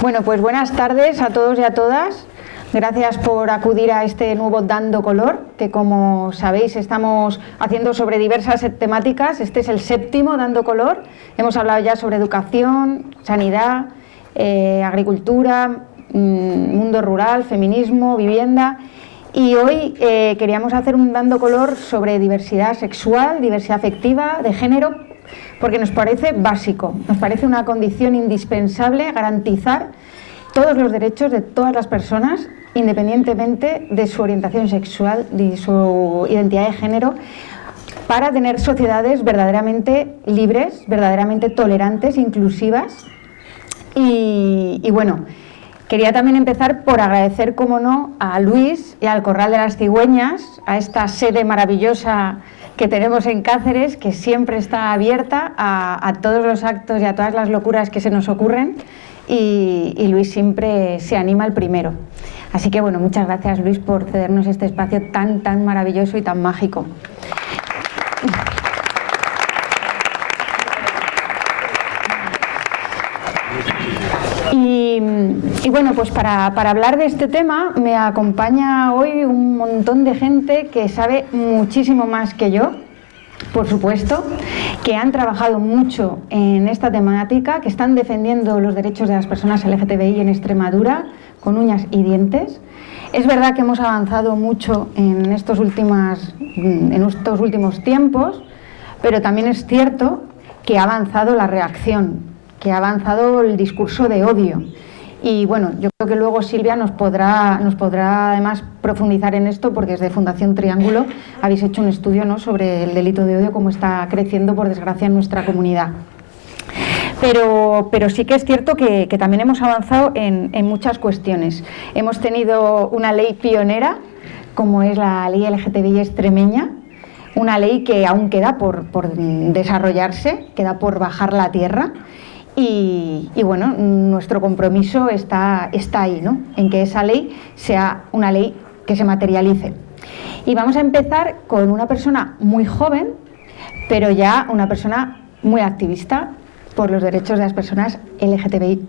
Bueno, pues buenas tardes a todos y a todas. Gracias por acudir a este nuevo Dando Color, que como sabéis estamos haciendo sobre diversas temáticas. Este es el séptimo Dando Color. Hemos hablado ya sobre educación, sanidad, agricultura, mundo rural, feminismo, vivienda. Y hoy queríamos hacer un Dando Color sobre diversidad sexual, diversidad afectiva, de género, porque nos parece básico, nos parece una condición indispensable garantizar todos los derechos de todas las personas, independientemente de su orientación sexual, de su identidad de género, para tener sociedades verdaderamente libres, verdaderamente tolerantes, inclusivas. Y bueno, quería también empezar por agradecer, como no, a Luis y al Corral de las Cigüeñas, a esta sede maravillosa que tenemos en Cáceres, que siempre está abierta a todos los actos y a todas las locuras que se nos ocurren, y Luis siempre se anima el primero. Así que bueno, muchas gracias, Luis, por cedernos este espacio tan maravilloso y tan mágico. Y bueno, pues para hablar de este tema me acompaña hoy un montón de gente que sabe muchísimo más que yo, por supuesto, que han trabajado mucho en esta temática, que están defendiendo los derechos de las personas LGTBI en Extremadura con uñas y dientes. Es verdad que hemos avanzado mucho en estos últimos tiempos, pero también es cierto que ha avanzado la reacción, que ha avanzado el discurso de odio. Y bueno, yo creo que luego Silvia nos podrá además profundizar en esto, porque desde Fundación Triángulo habéis hecho un estudio, ¿no?, sobre el delito de odio, cómo está creciendo, por desgracia, en nuestra comunidad. Pero sí que es cierto que también hemos avanzado en muchas cuestiones. Hemos tenido una ley pionera, como es la ley LGTBI extremeña, una ley que aún queda por desarrollarse, queda por bajar la tierra. Y bueno, nuestro compromiso está ahí, ¿no?, en que esa ley sea una ley que se materialice. Y vamos a empezar con una persona muy joven, pero ya una persona muy activista por los derechos de las personas LGTBIQ+,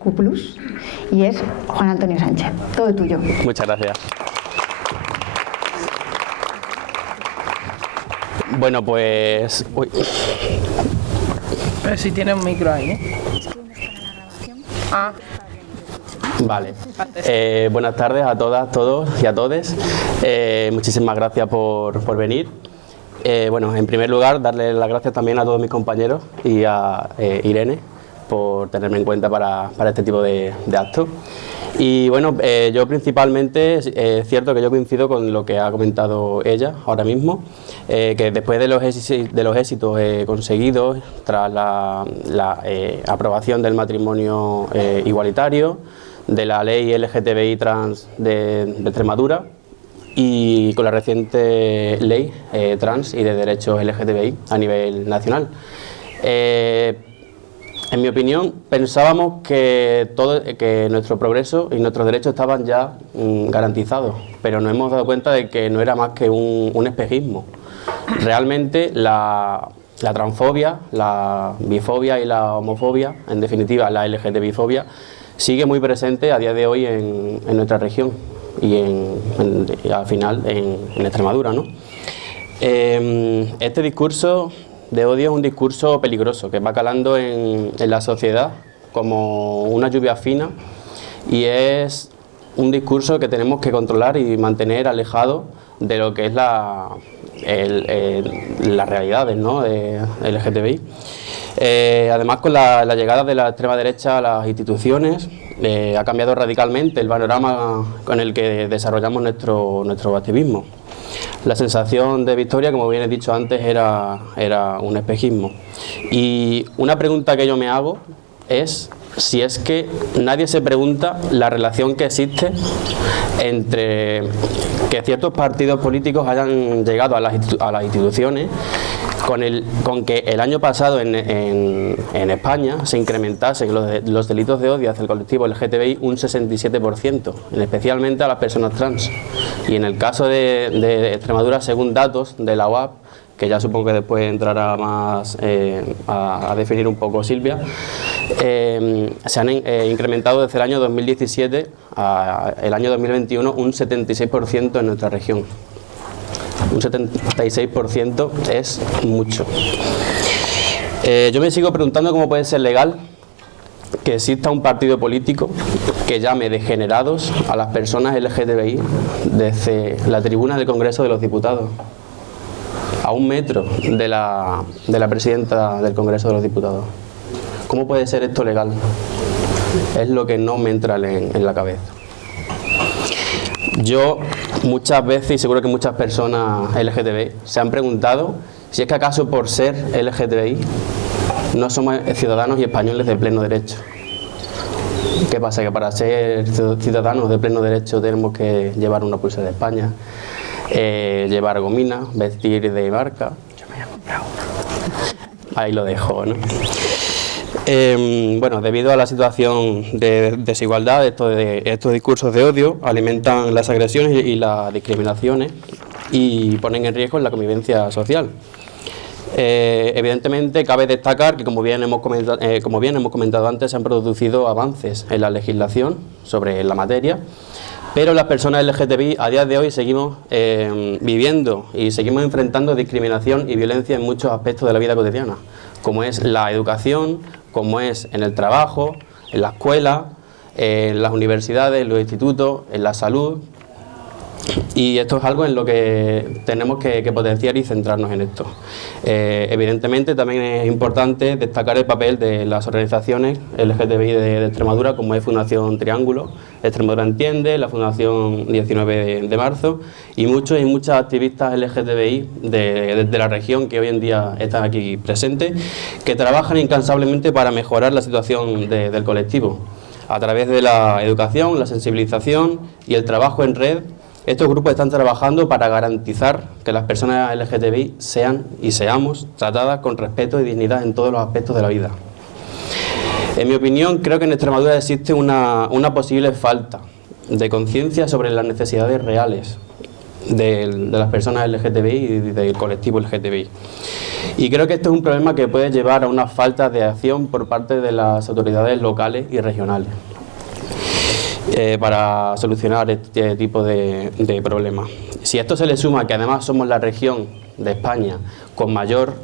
y es Juan Antonio Sánchez. Todo tuyo. Muchas gracias. Bueno, pues... Uy. A ver si tiene un micro ahí, ¿eh? Ah. Vale. Buenas tardes a todas, todos y a todes. Muchísimas gracias por venir. Bueno, en primer lugar, darle las gracias también a todos mis compañeros y a Irene por tenerme en cuenta para este tipo de actos. Y bueno, yo principalmente, es cierto que yo coincido con lo que ha comentado ella ahora mismo, que después de los éxitos conseguidos tras la aprobación del matrimonio igualitario, de la ley LGTBI trans de Extremadura y con la reciente ley trans y de derechos LGTBI a nivel nacional. En mi opinión, pensábamos que nuestro progreso y nuestros derechos estaban ya garantizados, pero nos hemos dado cuenta de que no era más que un espejismo. Realmente la transfobia, la bifobia y la homofobia, en definitiva la LGTBI-fobia, sigue muy presente a día de hoy en nuestra región y al final en Extremadura, ¿no? Este discurso de odio es un discurso peligroso que va calando en la sociedad como una lluvia fina, y es un discurso que tenemos que controlar y mantener alejado de lo que es las realidades, ¿no?, de LGTBI. Además, con la llegada de la extrema derecha a las instituciones, ha cambiado radicalmente el panorama con el que desarrollamos nuestro activismo. La sensación de victoria, como bien he dicho antes, era un espejismo. Y una pregunta que yo me hago es si es que nadie se pregunta la relación que existe entre que ciertos partidos políticos hayan llegado a las instituciones con que el año pasado en España se incrementasen los delitos de odio hacia el colectivo LGTBI un 67%, especialmente a las personas trans. Y en el caso de Extremadura, según datos de la UAP, que ya supongo que después entrará más a definir un poco Silvia, se han incrementado desde el año 2017 al año 2021 un 76% en nuestra región. Un 76% es mucho. Yo me sigo preguntando cómo puede ser legal que exista un partido político que llame degenerados a las personas LGTBI desde la tribuna del Congreso de los Diputados, a 1 metro de la presidenta del Congreso de los Diputados. ¿Cómo puede ser esto legal? Es lo que no me entra en la cabeza. Yo muchas veces, y seguro que muchas personas LGTBI, se han preguntado si es que acaso por ser LGTBI no somos ciudadanos y españoles de pleno derecho. ¿Qué pasa? Que para ser ciudadanos de pleno derecho tenemos que llevar una pulsera de España, llevar gomina, vestir de marca. Yo me voy a comprar una. Ahí lo dejo, ¿no? Bueno, debido a la situación de desigualdad, estos discursos de odio alimentan las agresiones y las discriminaciones y ponen en riesgo la convivencia social. Evidentemente cabe destacar que, como bien hemos comentado antes, se han producido avances en la legislación sobre la materia, pero las personas LGTBI a día de hoy seguimos viviendo y seguimos enfrentando discriminación y violencia en muchos aspectos de la vida cotidiana, como es la educación, como es en el trabajo, en la escuela, en las universidades, en los institutos, en la salud. Y esto es algo en lo que tenemos que potenciar y centrarnos en esto. Evidentemente también es importante destacar el papel de las organizaciones LGTBI de Extremadura, como es Fundación Triángulo, Extremadura Entiende, la Fundación 19 de marzo y muchos y muchas activistas LGTBI de la región que hoy en día están aquí presentes, que trabajan incansablemente para mejorar la situación del colectivo. A través de la educación, la sensibilización y el trabajo en red, estos grupos están trabajando para garantizar que las personas LGTBI sean y seamos tratadas con respeto y dignidad en todos los aspectos de la vida. En mi opinión, creo que en Extremadura existe una posible falta de conciencia sobre las necesidades reales de las personas LGTBI y del colectivo LGTBI. Y creo que esto es un problema que puede llevar a una falta de acción por parte de las autoridades locales y regionales. Para solucionar este tipo de problemas. Si a esto se le suma que además somos la región de España con mayor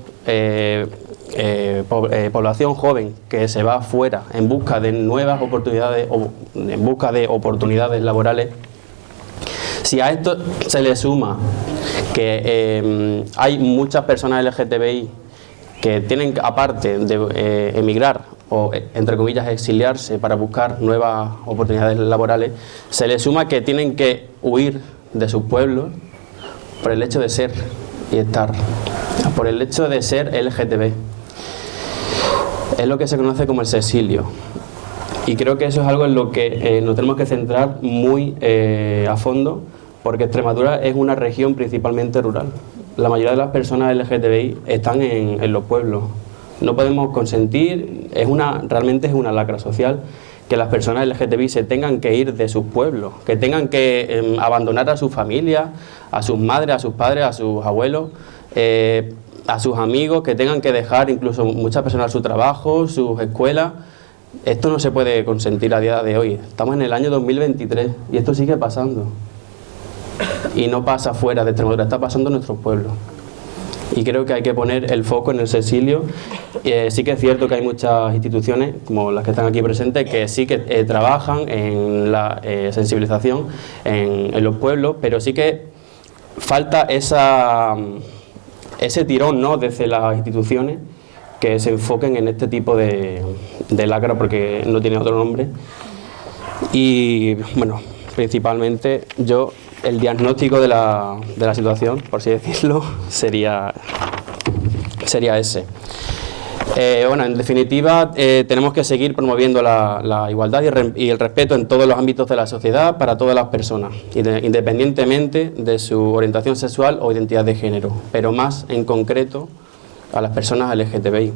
población joven que se va fuera en busca de nuevas oportunidades o en busca de oportunidades laborales, si a esto se le suma que hay muchas personas LGTBI que tienen, aparte de emigrar o, entre comillas, exiliarse para buscar nuevas oportunidades laborales, se le suma que tienen que huir de sus pueblos por el hecho de ser y estar, por el hecho de ser LGTB. Es lo que se conoce como el sexilio. Y creo que eso es algo en lo que nos tenemos que centrar muy a fondo, porque Extremadura es una región principalmente rural. La mayoría de las personas LGTBI están en los pueblos. No podemos consentir, realmente es una lacra social, que las personas LGTBI se tengan que ir de sus pueblos, que tengan que abandonar a sus familias, a sus madres, a sus padres, a sus abuelos, a sus amigos, que tengan que dejar incluso muchas personas su trabajo, sus escuelas. Esto no se puede consentir a día de hoy. Estamos en el año 2023 y esto sigue pasando. Y no pasa fuera de Extremadura, está pasando en nuestros pueblos. Y creo que hay que poner el foco en el sexilio. Sí que es cierto que hay muchas instituciones, como las que están aquí presentes, que sí que trabajan en la sensibilización en los pueblos, pero sí que falta ese tirón, ¿no?, desde las instituciones que se enfoquen en este tipo de lacra, porque no tiene otro nombre. Y bueno, principalmente el diagnóstico de la situación, por así decirlo, sería ese. Bueno, en definitiva, tenemos que seguir promoviendo la igualdad y el respeto en todos los ámbitos de la sociedad para todas las personas, independientemente de su orientación sexual o identidad de género, pero más en concreto a las personas LGTBI.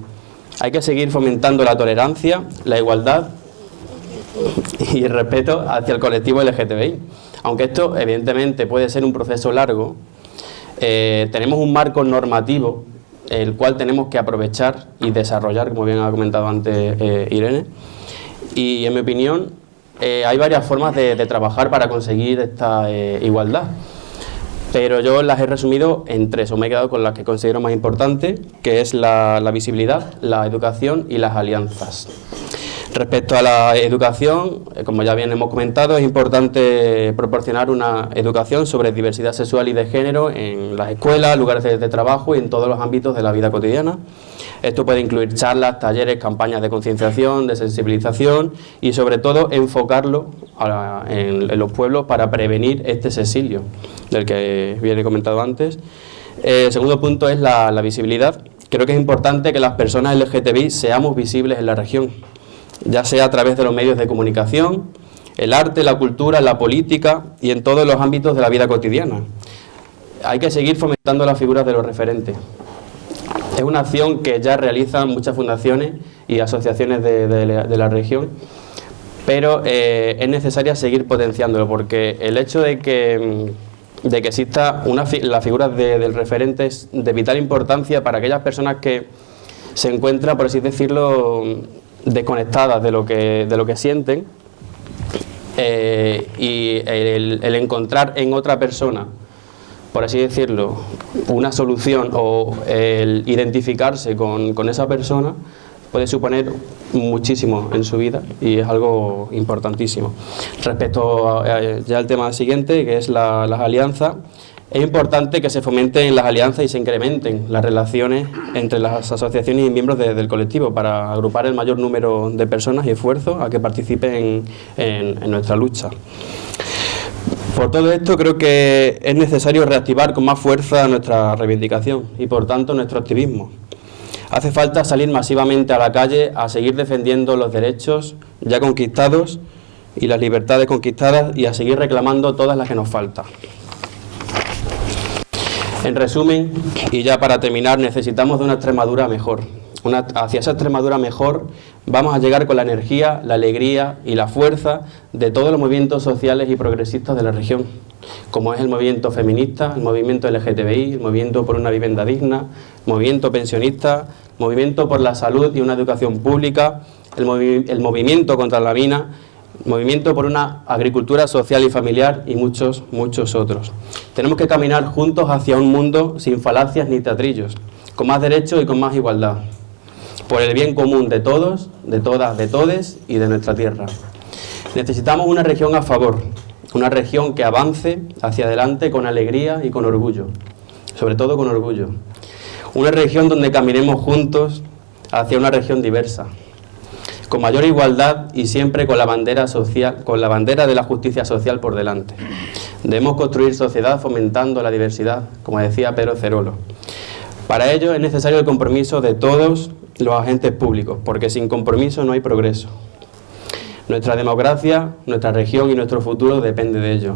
Hay que seguir fomentando la tolerancia, la igualdad y el respeto hacia el colectivo LGTBI. Aunque esto evidentemente puede ser un proceso largo, tenemos un marco normativo el cual tenemos que aprovechar y desarrollar, como bien ha comentado antes Irene. Y en mi opinión, hay varias formas de trabajar para conseguir esta igualdad, pero yo las he resumido en 3, o me he quedado con las que considero más importantes, que es la visibilidad, la educación y las alianzas. Respecto a la educación, como ya bien hemos comentado, es importante proporcionar una educación sobre diversidad sexual y de género en las escuelas, lugares de trabajo y en todos los ámbitos de la vida cotidiana. Esto puede incluir charlas, talleres, campañas de concienciación, de sensibilización y sobre todo enfocarlo en los pueblos para prevenir este sexilio del que viene comentado antes. El segundo punto es la visibilidad. Creo que es importante que las personas LGTBI seamos visibles en la región, ya sea a través de los medios de comunicación, el arte, la cultura, la política y en todos los ámbitos de la vida cotidiana. Hay que seguir fomentando las figuras de los referentes. Es una acción que ya realizan muchas fundaciones y asociaciones de la región, pero es necesaria seguir potenciándolo, porque el hecho de que exista la figura del referente es de vital importancia para aquellas personas que se encuentran, por así decirlo, desconectadas de lo que sienten, y el encontrar en otra persona, por así decirlo, una solución o el identificarse con esa persona puede suponer muchísimo en su vida y es algo importantísimo. Respecto ya al tema siguiente, que es las alianzas, es importante que se fomenten las alianzas y se incrementen las relaciones entre las asociaciones y miembros del colectivo para agrupar el mayor número de personas y esfuerzos a que participen en nuestra lucha. Por todo esto creo que es necesario reactivar con más fuerza nuestra reivindicación y por tanto nuestro activismo. Hace falta salir masivamente a la calle a seguir defendiendo los derechos ya conquistados y las libertades conquistadas y a seguir reclamando todas las que nos faltan. En resumen, y ya para terminar, necesitamos de una Extremadura mejor. Hacia esa Extremadura mejor vamos a llegar con la energía, la alegría y la fuerza de todos los movimientos sociales y progresistas de la región, como es el movimiento feminista, el movimiento LGTBI, el movimiento por una vivienda digna, el movimiento pensionista, el movimiento por la salud y una educación pública, el movimiento contra la mina, el movimiento por una agricultura social y familiar y muchos, muchos otros. Tenemos que caminar juntos hacia un mundo sin falacias ni teatrillos, con más derechos y con más igualdad, por el bien común de todos, de todas, de todes y de nuestra tierra. Necesitamos una región a favor, una región que avance hacia adelante con alegría y con orgullo, sobre todo con orgullo. Una región donde caminemos juntos hacia una región diversa, con mayor igualdad y siempre con la bandera social, con la bandera de la justicia social por delante. Debemos construir sociedad fomentando la diversidad, como decía Pedro Cerolo. Para ello es necesario el compromiso de todos los agentes públicos, porque sin compromiso no hay progreso. Nuestra democracia, nuestra región y nuestro futuro depende de ello.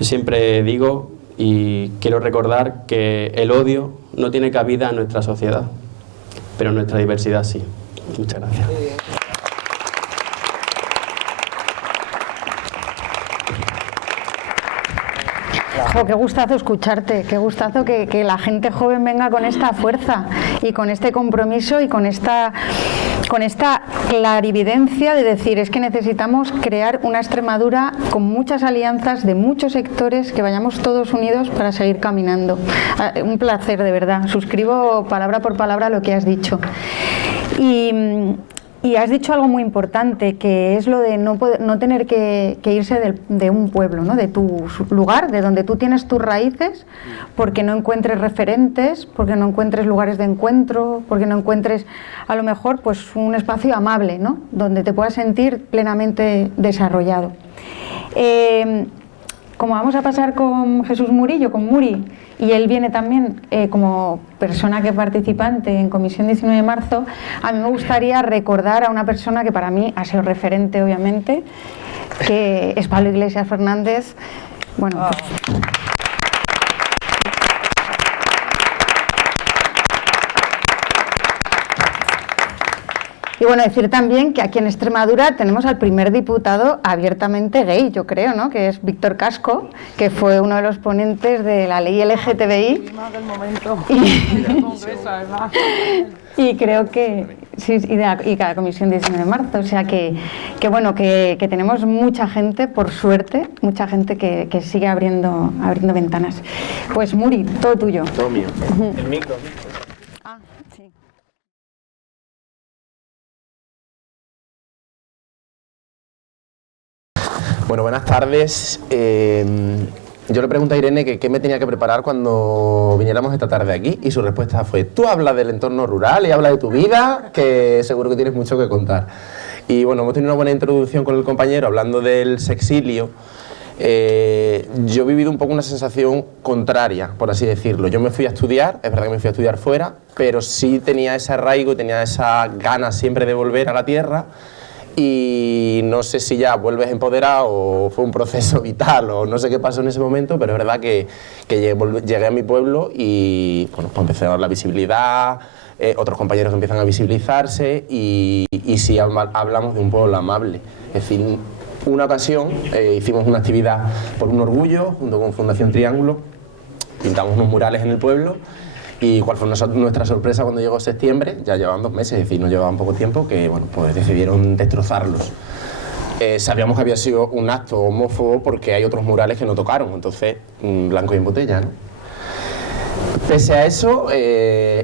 Siempre digo y quiero recordar que el odio no tiene cabida en nuestra sociedad, pero nuestra diversidad sí. Muchas gracias. Jo, qué gustazo escucharte, qué gustazo que la gente joven venga con esta fuerza y con este compromiso y con esta clarividencia de decir, es que necesitamos crear una Extremadura con muchas alianzas de muchos sectores, que vayamos todos unidos para seguir caminando. Un placer, de verdad. Suscribo palabra por palabra lo que has dicho. Y has dicho algo muy importante, que es lo de no tener que irse de un pueblo, ¿no? De tu lugar, de donde tú tienes tus raíces, porque no encuentres referentes, porque no encuentres lugares de encuentro, porque no encuentres a lo mejor pues un espacio amable, ¿no? Donde te puedas sentir plenamente desarrollado. Como vamos a pasar con Jesús Murillo, con Muri, y él viene también como persona que participante en Comisión 19 de marzo, a mí me gustaría recordar a una persona que para mí ha sido referente, obviamente, que es Pablo Iglesias Fernández. Bueno, pues, Y bueno, decir también que aquí en Extremadura tenemos al primer diputado abiertamente gay, yo creo, ¿no? Que es Víctor Casco, que fue uno de los ponentes de la ley LGTBI. Y creo que sí, y la comisión 19 de marzo, o sea que bueno, que tenemos mucha gente, por suerte, mucha gente que sigue abriendo ventanas. Pues Muri, todo tuyo. Todo mío. El micro. Ah, sí. Bueno, buenas tardes. Yo le pregunté a Irene que qué me tenía que preparar cuando viniéramos esta tarde aquí y su respuesta fue: tú hablas del entorno rural y hablas de tu vida, que seguro que tienes mucho que contar. Y bueno, hemos tenido una buena introducción con el compañero hablando del sexilio. Yo he vivido un poco una sensación contraria, por así decirlo. Yo me fui a estudiar, es verdad que me fui a estudiar fuera, pero sí tenía ese arraigo, tenía esa ganas siempre de volver a la tierra. Y no sé si ya vuelves empoderado o fue un proceso vital o no sé qué pasó en ese momento, pero es verdad que llegué a mi pueblo y bueno, pues empecé a dar la visibilidad, otros compañeros empiezan a visibilizarse y sí hablamos de un pueblo amable. Es decir, una ocasión hicimos una actividad por un orgullo junto con Fundación Triángulo, pintamos unos murales en el pueblo. Y cuál fue nuestra sorpresa cuando llegó septiembre, ya llevaban 2 meses, es decir, no llevaban poco tiempo, que bueno, pues decidieron destrozarlos. Sabíamos que había sido un acto homófobo porque hay otros murales que no tocaron, entonces blanco y en botella, ¿no? Pese a eso,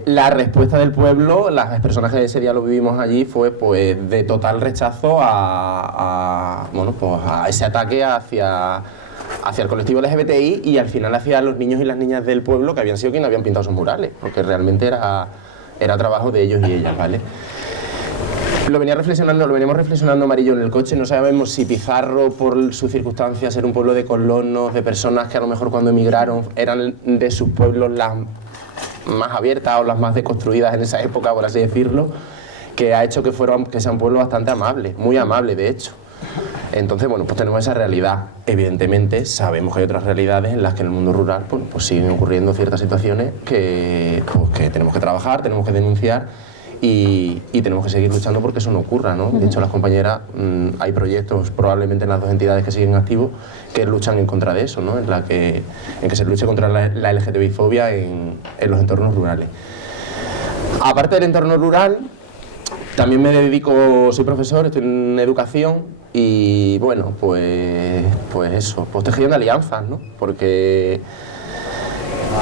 la respuesta del pueblo, las personas que ese día lo vivimos allí, fue pues de total rechazo bueno, pues a ese ataque hacia el colectivo LGBTI y al final hacia los niños y las niñas del pueblo que habían sido quienes habían pintado esos murales, porque realmente era trabajo de ellos y ellas, ¿vale? Lo veníamos reflexionando Amarillo en el coche, no sabemos si Pizarro, por sus circunstancias, era un pueblo de colonos, de personas que a lo mejor cuando emigraron eran de sus pueblos las más abiertas o las más deconstruidas en esa época, por así decirlo, que ha hecho que sea un pueblo bastante amable, muy amable de hecho. Entonces, bueno, pues tenemos esa realidad. Evidentemente, sabemos que hay otras realidades en las que en el mundo rural pues siguen ocurriendo ciertas situaciones que tenemos que trabajar, tenemos que denunciar y tenemos que seguir luchando porque eso no ocurra, ¿no? De hecho, las compañeras, hay proyectos probablemente en las 2 entidades que siguen activos que luchan en contra de eso, ¿no? En que se luche contra la LGTBI-fobia en los entornos rurales. Aparte del entorno rural, también me dedico, soy profesor, estoy en educación y bueno, pues eso, pues tejiendo alianzas, ¿no? Porque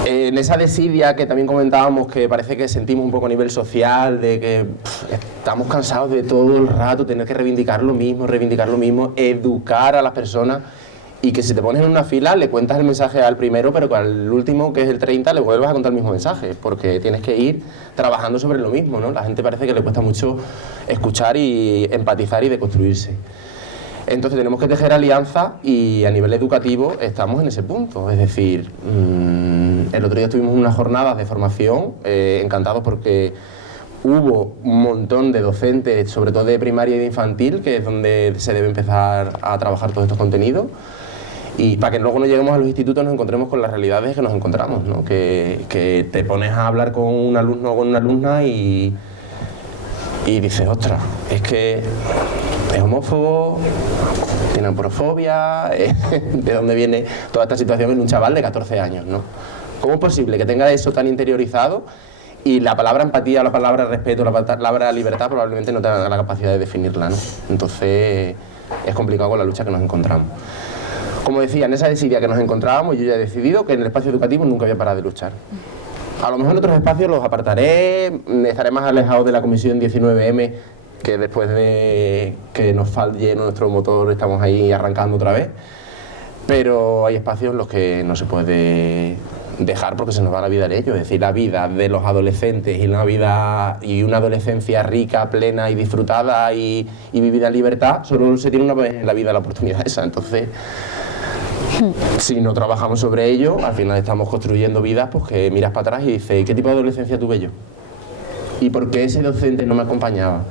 en esa desidia que también comentábamos, que parece que sentimos un poco a nivel social, de que estamos cansados de todo el rato tener que reivindicar lo mismo, educar a las personas y que si te pones en una fila le cuentas el mensaje al primero, pero que al último, que es el 30, le vuelvas a contar el mismo mensaje, porque tienes que ir trabajando sobre lo mismo, ¿no? La gente parece que le cuesta mucho escuchar y empatizar y deconstruirse. Entonces tenemos que tejer alianzas y a nivel educativo estamos en ese punto, es decir, el otro día tuvimos unas jornadas de formación, encantados porque hubo un montón de docentes, sobre todo de primaria y de infantil, que es donde se debe empezar a trabajar todos estos contenidos. Y para que luego no lleguemos a los institutos nos encontremos con las realidades que nos encontramos, ¿no? Que te pones a hablar con un alumno o con una alumna y dices, ostras, es que es homófobo, tiene aporofobia, ¿de dónde viene toda esta situación en un chaval de 14 años, ¿no? ¿Cómo es posible que tenga eso tan interiorizado y la palabra empatía, la palabra respeto, la palabra libertad probablemente no tenga la capacidad de definirla, ¿no? Entonces es complicado con la lucha que nos encontramos. Como decía, en esa desidia que nos encontrábamos, yo ya he decidido que en el espacio educativo nunca voy a parar de luchar. A lo mejor en otros espacios los apartaré, estaré más alejado de la comisión 19M, que después de que nos falle nuestro motor estamos ahí arrancando otra vez, pero hay espacios en los que no se puede dejar porque se nos va la vida de ellos, es decir, la vida de los adolescentes y una adolescencia rica, plena y disfrutada y vivida en libertad, solo se tiene una vez en la vida la oportunidad esa. Entonces, si no trabajamos sobre ello, al final estamos construyendo vidas pues que miras para atrás y dices, ¿qué tipo de adolescencia tuve yo? ¿Y por qué ese docente no me acompañaba?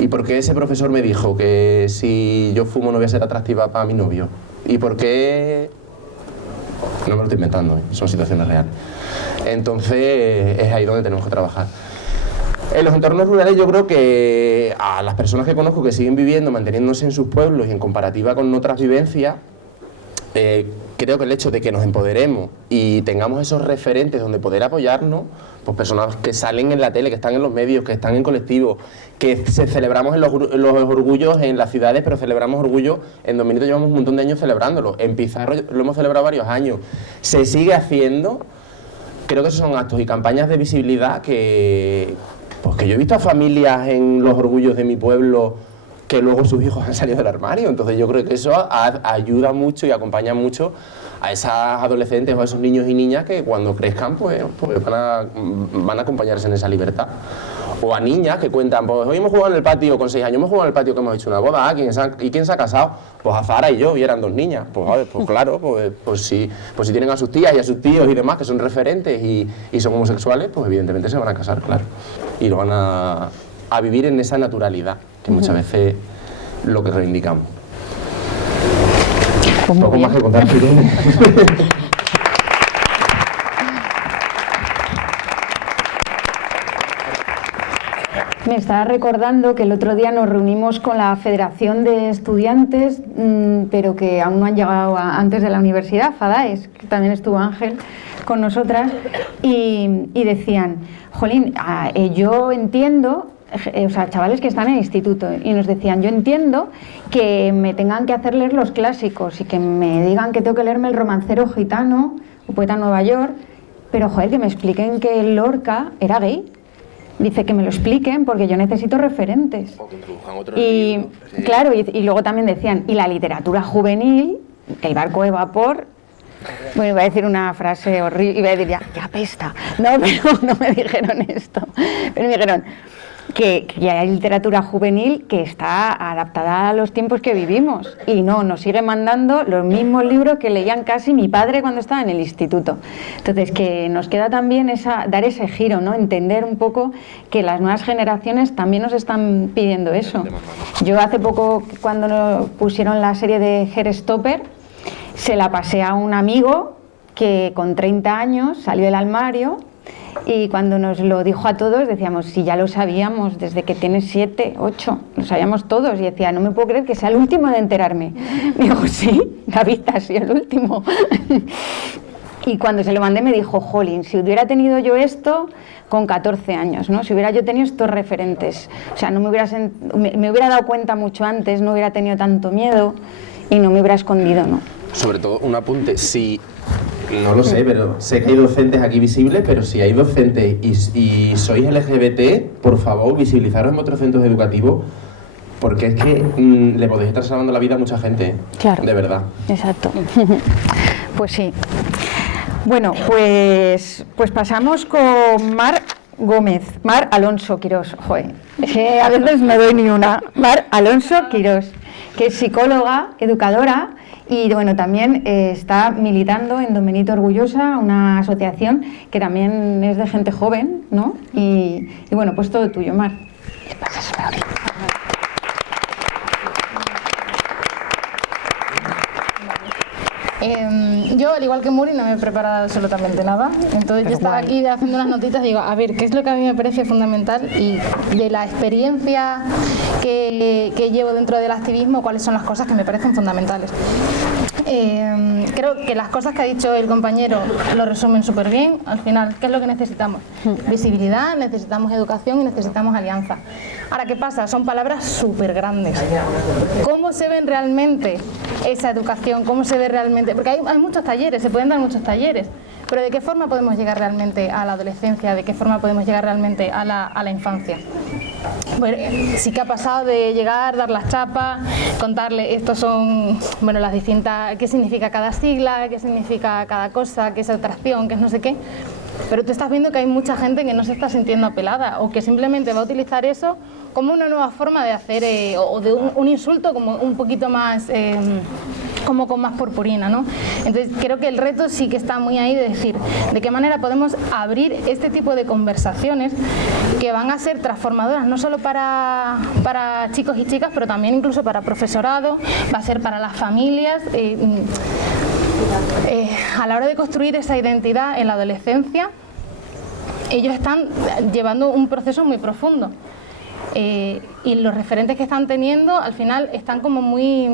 ¿Y por qué ese profesor me dijo que si yo fumo no voy a ser atractiva para mi novio? ¿Y por qué...? No me lo estoy inventando, son situaciones reales. Entonces es ahí donde tenemos que trabajar. En los entornos rurales yo creo que a las personas que conozco que siguen viviendo, manteniéndose en sus pueblos y en comparativa con otras vivencias, creo que el hecho de que nos empoderemos y tengamos esos referentes donde poder apoyarnos, pues personas que salen en la tele, que están en los medios, que están en colectivos, que celebramos en los orgullos en las ciudades, pero celebramos orgullos, en Don Benito llevamos un montón de años celebrándolo, en Pizarro lo hemos celebrado varios años, se sigue haciendo. Creo que esos son actos y campañas de visibilidad que yo he visto a familias en los orgullos de mi pueblo que luego sus hijos han salido del armario. Entonces yo creo que eso ayuda mucho y acompaña mucho a esas adolescentes o a esos niños y niñas que cuando crezcan pues van a acompañarse en esa libertad. O a niñas que cuentan, pues hoy hemos jugado en el patio, con 6 años hemos jugado en el patio que hemos hecho una boda, ¿y quién se ha casado? Pues a Zara y yo, y eran 2 niñas. Pues, joder, pues claro, pues si tienen a sus tías y a sus tíos y demás que son referentes y son homosexuales, pues evidentemente se van a casar, claro. Y lo van a vivir en esa naturalidad, que muchas veces lo que reivindicamos. Pues poco más que contar, Irene. Me estaba recordando que el otro día nos reunimos con la Federación de Estudiantes, pero que aún no han llegado antes de la universidad, FADAES, que también estuvo Ángel con nosotras, y decían, jolín, yo entiendo, o sea, chavales que están en el instituto, y nos decían, yo entiendo que me tengan que hacer leer los clásicos y que me digan que tengo que leerme el Romancero Gitano o Poeta Nueva York, pero joder, que me expliquen que Lorca era gay. Dice que me lo expliquen porque yo necesito referentes. O que introdujan otro y libro, sí. claro, y luego también decían, y la literatura juvenil, El barco de vapor. Bueno, iba a decir una frase horrible, iba a decir ya apesta. No, pero no me dijeron esto. Pero me dijeron que hay literatura juvenil que está adaptada a los tiempos que vivimos. Y no, nos sigue mandando los mismos libros que leían casi mi padre cuando estaba en el instituto. Entonces, que nos queda también dar ese giro, ¿no? Entender un poco que las nuevas generaciones también nos están pidiendo eso. Yo hace poco, cuando nos pusieron la serie de Herstopper, se la pasé a un amigo que con 30 años salió del armario y cuando nos lo dijo a todos decíamos, si ya lo sabíamos desde que tienes 7, 8, lo sabíamos todos, y decía, no me puedo creer que sea el último de enterarme. Digo, sí, David, ha sido el último. Y cuando se lo mandé me dijo, jolín, si hubiera tenido yo esto con 14 años, ¿no? Si hubiera yo tenido estos referentes, o sea, no me hubiera dado cuenta mucho antes, no hubiera tenido tanto miedo y no me hubiera escondido, ¿no? Sobre todo, un apunte, si, no lo sé, pero sé que hay docentes aquí visibles, pero si hay docentes y sois LGBT, por favor, visibilizaros en vuestros centros educativos, porque es que le podéis estar salvando la vida a mucha gente, claro, de verdad. Exacto. Pues sí. Bueno, pues pasamos con Mar Alonso Quirós. Joder, a veces no doy ni una. Mar Alonso Quirós, que es psicóloga, educadora, y bueno, también está militando en Don Benito Orgullosa, una asociación que también es de gente joven, ¿no? Y bueno, pues todo tuyo, Mar. ¿Qué pasa, yo, al igual que Muri, no me he preparado absolutamente nada. Entonces yo estaba aquí haciendo unas notitas y digo, a ver, ¿qué es lo que a mí me parece fundamental? Y de la experiencia que llevo dentro del activismo, ¿cuáles son las cosas que me parecen fundamentales? Creo que las cosas que ha dicho el compañero lo resumen súper bien. Al final, ¿qué es lo que necesitamos? Visibilidad, necesitamos educación y necesitamos alianza. Ahora, ¿qué pasa? Son palabras súper grandes. ¿Cómo se ven realmente esa educación? ¿Cómo se ve realmente? Porque hay muchos talleres, se pueden dar muchos talleres, pero ¿de qué forma podemos llegar realmente a la adolescencia? ¿De qué forma podemos llegar realmente a la infancia? Bueno, sí que ha pasado de llegar, dar las chapas, contarle, estos son, bueno, las distintas, qué significa cada sigla, qué significa cada cosa, qué es atracción, qué es no sé qué. Pero tú estás viendo que hay mucha gente que no se está sintiendo apelada o que simplemente va a utilizar eso como una nueva forma de hacer o de un insulto como un poquito más, como con más purpurina, ¿no? Entonces creo que el reto sí que está muy ahí de decir de qué manera podemos abrir este tipo de conversaciones que van a ser transformadoras no solo para chicos y chicas, pero también incluso para profesorado, va a ser para las familias. A la hora de construir esa identidad en la adolescencia, ellos están llevando un proceso muy profundo. Y los referentes que están teniendo, al final, están como muy...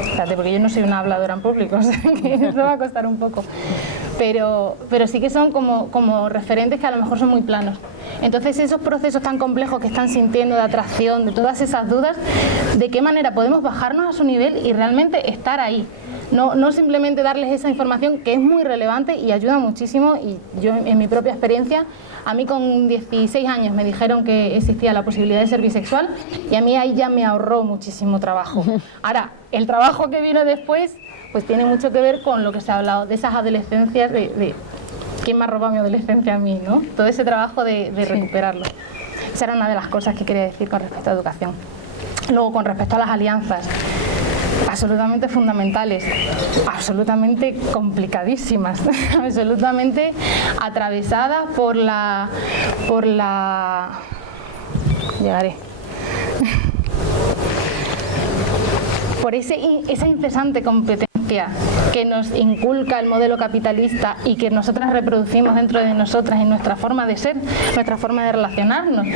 Espérate, porque yo no soy una habladora en público, o sea que eso va a costar un poco. Pero sí que son como referentes que a lo mejor son muy planos. Entonces, esos procesos tan complejos que están sintiendo de atracción, de todas esas dudas, ¿de qué manera podemos bajarnos a su nivel y realmente estar ahí? No simplemente darles esa información que es muy relevante y ayuda muchísimo. Y yo, en mi propia experiencia, a mí con 16 años me dijeron que existía la posibilidad de ser bisexual y a mí ahí ya me ahorró muchísimo trabajo. Ahora, el trabajo que vino después pues tiene mucho que ver con lo que se ha hablado de esas adolescencias, de quién me ha robado mi adolescencia a mí, ¿no? Todo ese trabajo de recuperarlo. Esa era una de las cosas que quería decir con respecto a educación. Luego, con respecto a las alianzas, absolutamente fundamentales, absolutamente complicadísimas, absolutamente atravesadas por la... Llegaré. Por esa incesante competencia que nos inculca el modelo capitalista y que nosotras reproducimos dentro de nosotras en nuestra forma de ser, nuestra forma de relacionarnos.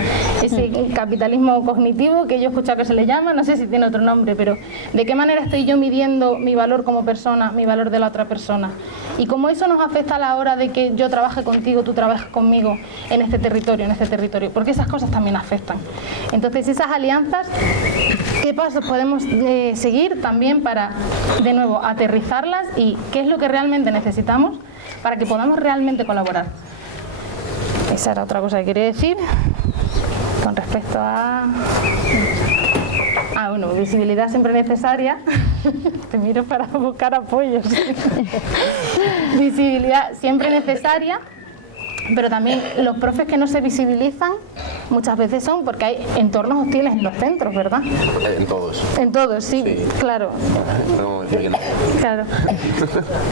Ese capitalismo cognitivo que yo he escuchado que se le llama, no sé si tiene otro nombre, pero ¿de qué manera estoy yo midiendo mi valor como persona, mi valor de la otra persona? Y cómo eso nos afecta a la hora de que yo trabaje contigo, tú trabajes conmigo en este territorio, porque esas cosas también afectan. Entonces, esas alianzas, ¿qué pasos podemos seguir también para, de nuevo, aterrizarlas y qué es lo que realmente necesitamos para que podamos realmente colaborar? Esa era otra cosa que quería decir con respecto a... bueno, visibilidad siempre necesaria. Te miro para buscar apoyos. Visibilidad siempre necesaria, pero también los profes que no se visibilizan muchas veces son porque hay entornos hostiles en los centros, ¿verdad? En todos. En todos, sí. Claro. No, decir que no. Claro.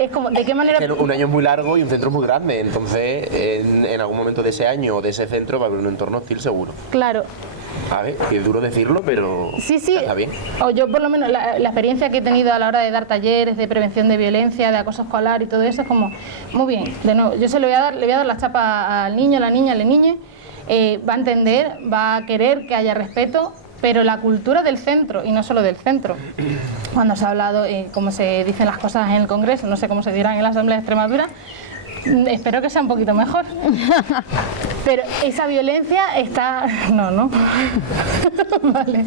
Es como, ¿de qué manera...? Un año es muy largo y un centro es muy grande, entonces en algún momento de ese año o de ese centro va a haber un entorno hostil seguro. Claro. A ver, que es duro decirlo, pero sí, está bien. O yo por lo menos la experiencia que he tenido a la hora de dar talleres de prevención de violencia, de acoso escolar y todo eso es como, muy bien, de nuevo, yo le voy a dar la chapa al niño, a la niña, al niño, va a entender, va a querer que haya respeto, pero la cultura del centro, y no solo del centro, cuando se ha hablado, como se dicen las cosas en el Congreso, no sé cómo se dirán en la Asamblea de Extremadura, espero que sea un poquito mejor. Pero esa violencia está... No. Vale.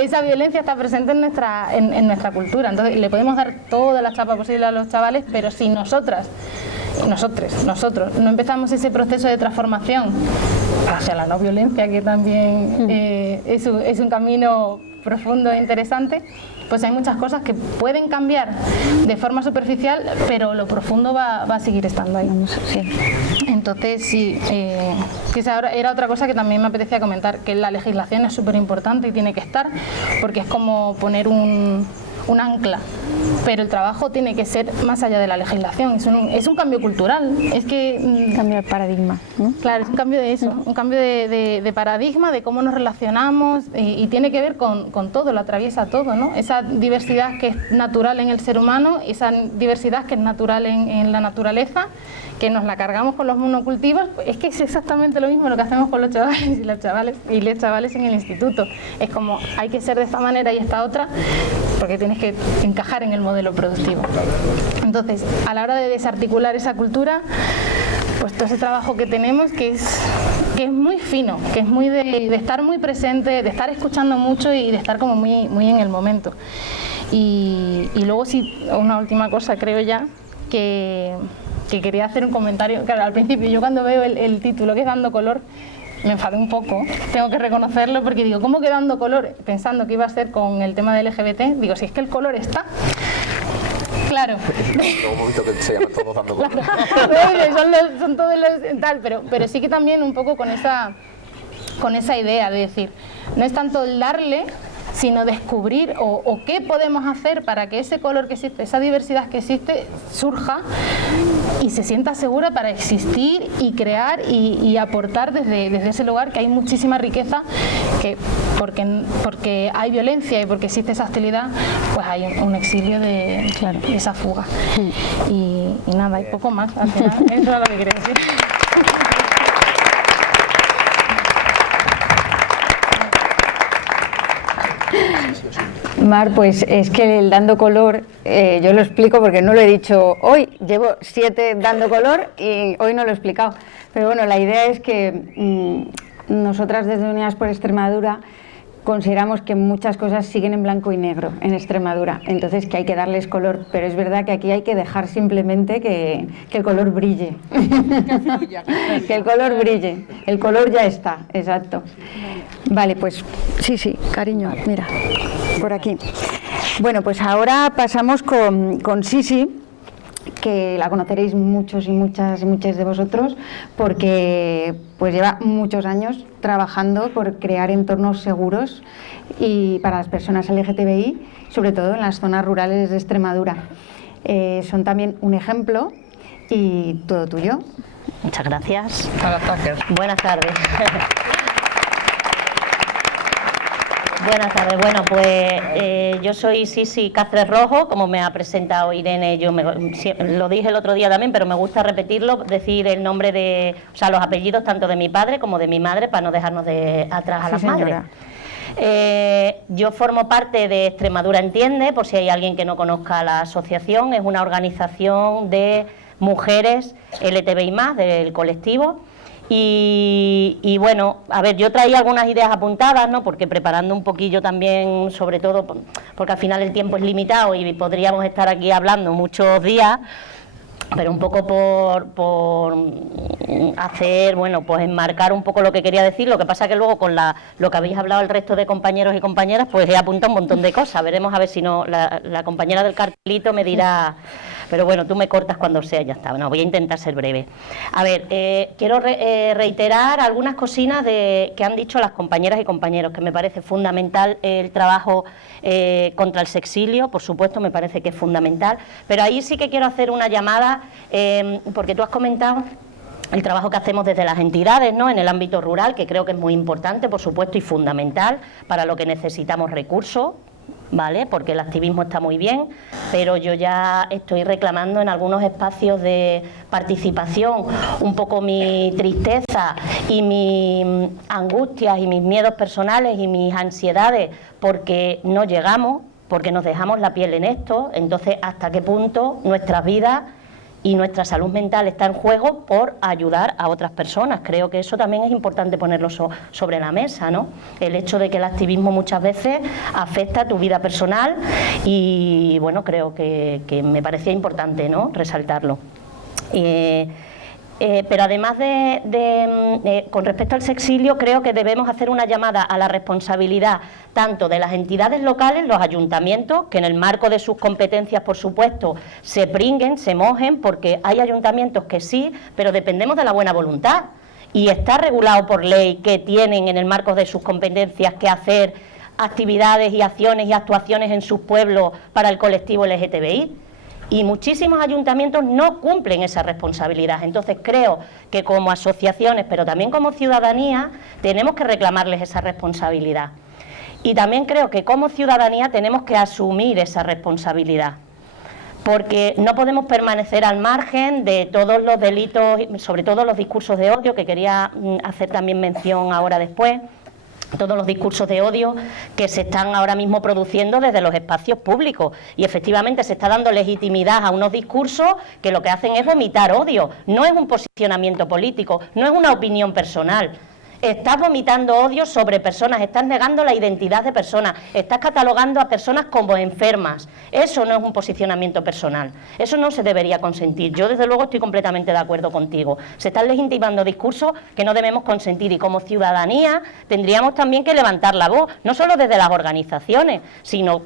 Esa violencia está presente en nuestra cultura. Entonces le podemos dar toda la chapa posible a los chavales, pero si nosotros no empezamos ese proceso de transformación hacia la no violencia, que también es un camino profundo e interesante, pues hay muchas cosas que pueden cambiar de forma superficial, pero lo profundo va a seguir estando ahí. Sí. Entonces, sí, que era otra cosa que también me apetecía comentar, que la legislación es súper importante y tiene que estar, porque es como poner un ancla, pero el trabajo tiene que ser más allá de la legislación, es un cambio cultural, es que... Cambio de paradigma, ¿no? Claro, es un cambio de eso, un cambio de paradigma, de cómo nos relacionamos y tiene que ver con todo, lo atraviesa todo, ¿no? Esa diversidad que es natural en el ser humano, esa diversidad que es natural en la naturaleza, que nos la cargamos con los monocultivos, es que es exactamente lo mismo lo que hacemos con los chavales y las chavales en el instituto. Es como, hay que ser de esta manera y esta otra, porque tienes que encajar en el modelo productivo. Entonces, a la hora de desarticular esa cultura, pues todo ese trabajo que tenemos, que es muy fino, que es muy de estar muy presente, de estar escuchando mucho y de estar como muy en el momento. Y luego sí, una última cosa creo ya, que quería hacer un comentario. Claro, al principio yo cuando veo el título, que es Dando Color, me enfadé un poco, tengo que reconocerlo, porque digo, ¿cómo que dando color? Pensando que iba a ser con el tema del LGBT, digo, si es que el color está. Claro. Un momento que se llama Todos Dando Color. Claro. son todos los tal, pero sí que también un poco con esa idea de decir, no es tanto el darle, sino descubrir o qué podemos hacer para que ese color que existe, esa diversidad que existe, surja y se sienta segura para existir y crear y aportar desde ese lugar, que hay muchísima riqueza, que porque hay violencia y porque existe esa hostilidad, pues hay un exilio de esa fuga. Y nada, hay poco más, al final, eso es lo que quería decir. Mar, pues es que el dando color, yo lo explico porque no lo he dicho hoy, llevo 7 dando color y hoy no lo he explicado. Pero bueno, la idea es que nosotras desde Unidas por Extremadura consideramos que muchas cosas siguen en blanco y negro en Extremadura, entonces que hay que darles color, pero es verdad que aquí hay que dejar simplemente que el color brille, que el color brille, el color ya está, exacto. Vale, pues sí, cariño, mira, por aquí. Bueno, pues ahora pasamos con Sisi, que la conoceréis muchos y muchas de vosotros, porque pues lleva muchos años trabajando por crear entornos seguros y para las personas LGTBI, sobre todo en las zonas rurales de Extremadura. Son también un ejemplo y todo tuyo. Muchas gracias. Buenas tardes. Buenas tardes. Bueno, pues yo soy Sisi Cáceres Rojo, como me ha presentado Irene. Yo lo dije el otro día también, pero me gusta repetirlo, decir el nombre de, o sea, los apellidos tanto de mi padre como de mi madre, para no dejarnos atrás a las madres. Yo formo parte de Extremadura Entiende, por si hay alguien que no conozca la asociación. Es una organización de mujeres LGTBI+, del colectivo. Y bueno, a ver, yo traía algunas ideas apuntadas, ¿no? Porque preparando un poquillo también, sobre todo, porque al final el tiempo es limitado y podríamos estar aquí hablando muchos días, pero un poco por hacer, bueno, pues enmarcar un poco lo que quería decir. Lo que pasa que luego con lo que habéis hablado el resto de compañeros y compañeras, pues he apuntado un montón de cosas. Veremos a ver si no, la compañera del cartelito me dirá, pero bueno, tú me cortas cuando sea, ya está. No, voy a intentar ser breve. A ver, quiero reiterar algunas cositas que han dicho las compañeras y compañeros, que me parece fundamental el trabajo contra el sexilio, por supuesto, me parece que es fundamental, pero ahí sí que quiero hacer una llamada, porque tú has comentado el trabajo que hacemos desde las entidades, ¿no?, en el ámbito rural, que creo que es muy importante, por supuesto, y fundamental para lo que necesitamos recursos, ¿vale? Porque el activismo está muy bien, pero yo ya estoy reclamando en algunos espacios de participación un poco mi tristeza y mis angustias y mis miedos personales y mis ansiedades, porque no llegamos, porque nos dejamos la piel en esto. Entonces, ¿hasta qué punto nuestras vidas y nuestra salud mental está en juego por ayudar a otras personas? Creo que eso también es importante ponerlo sobre la mesa, ¿no? El hecho de que el activismo muchas veces afecta a tu vida personal y, bueno, creo que me parecía importante, ¿no?, resaltarlo. Pero además con respecto al sexilio, creo que debemos hacer una llamada a la responsabilidad tanto de las entidades locales, los ayuntamientos, que en el marco de sus competencias, por supuesto, se pringuen, se mojen, porque hay ayuntamientos que sí, pero dependemos de la buena voluntad. Y está regulado por ley que tienen en el marco de sus competencias que hacer actividades y acciones y actuaciones en sus pueblos para el colectivo LGTBI. Y muchísimos ayuntamientos no cumplen esa responsabilidad. Entonces creo que como asociaciones, pero también como ciudadanía, tenemos que reclamarles esa responsabilidad. Y también creo que como ciudadanía tenemos que asumir esa responsabilidad, porque no podemos permanecer al margen de todos los delitos, sobre todo los discursos de odio, que quería hacer también mención ahora después, todos los discursos de odio que se están ahora mismo produciendo desde los espacios públicos, y efectivamente se está dando legitimidad a unos discursos que lo que hacen es vomitar odio. No es un posicionamiento político, no es una opinión personal. Estás vomitando odio sobre personas, estás negando la identidad de personas, estás catalogando a personas como enfermas. Eso no es un posicionamiento personal, eso no se debería consentir. Yo desde luego estoy completamente de acuerdo contigo. Se están legitimando discursos que no debemos consentir, y como ciudadanía tendríamos también que levantar la voz, no solo desde las organizaciones, sino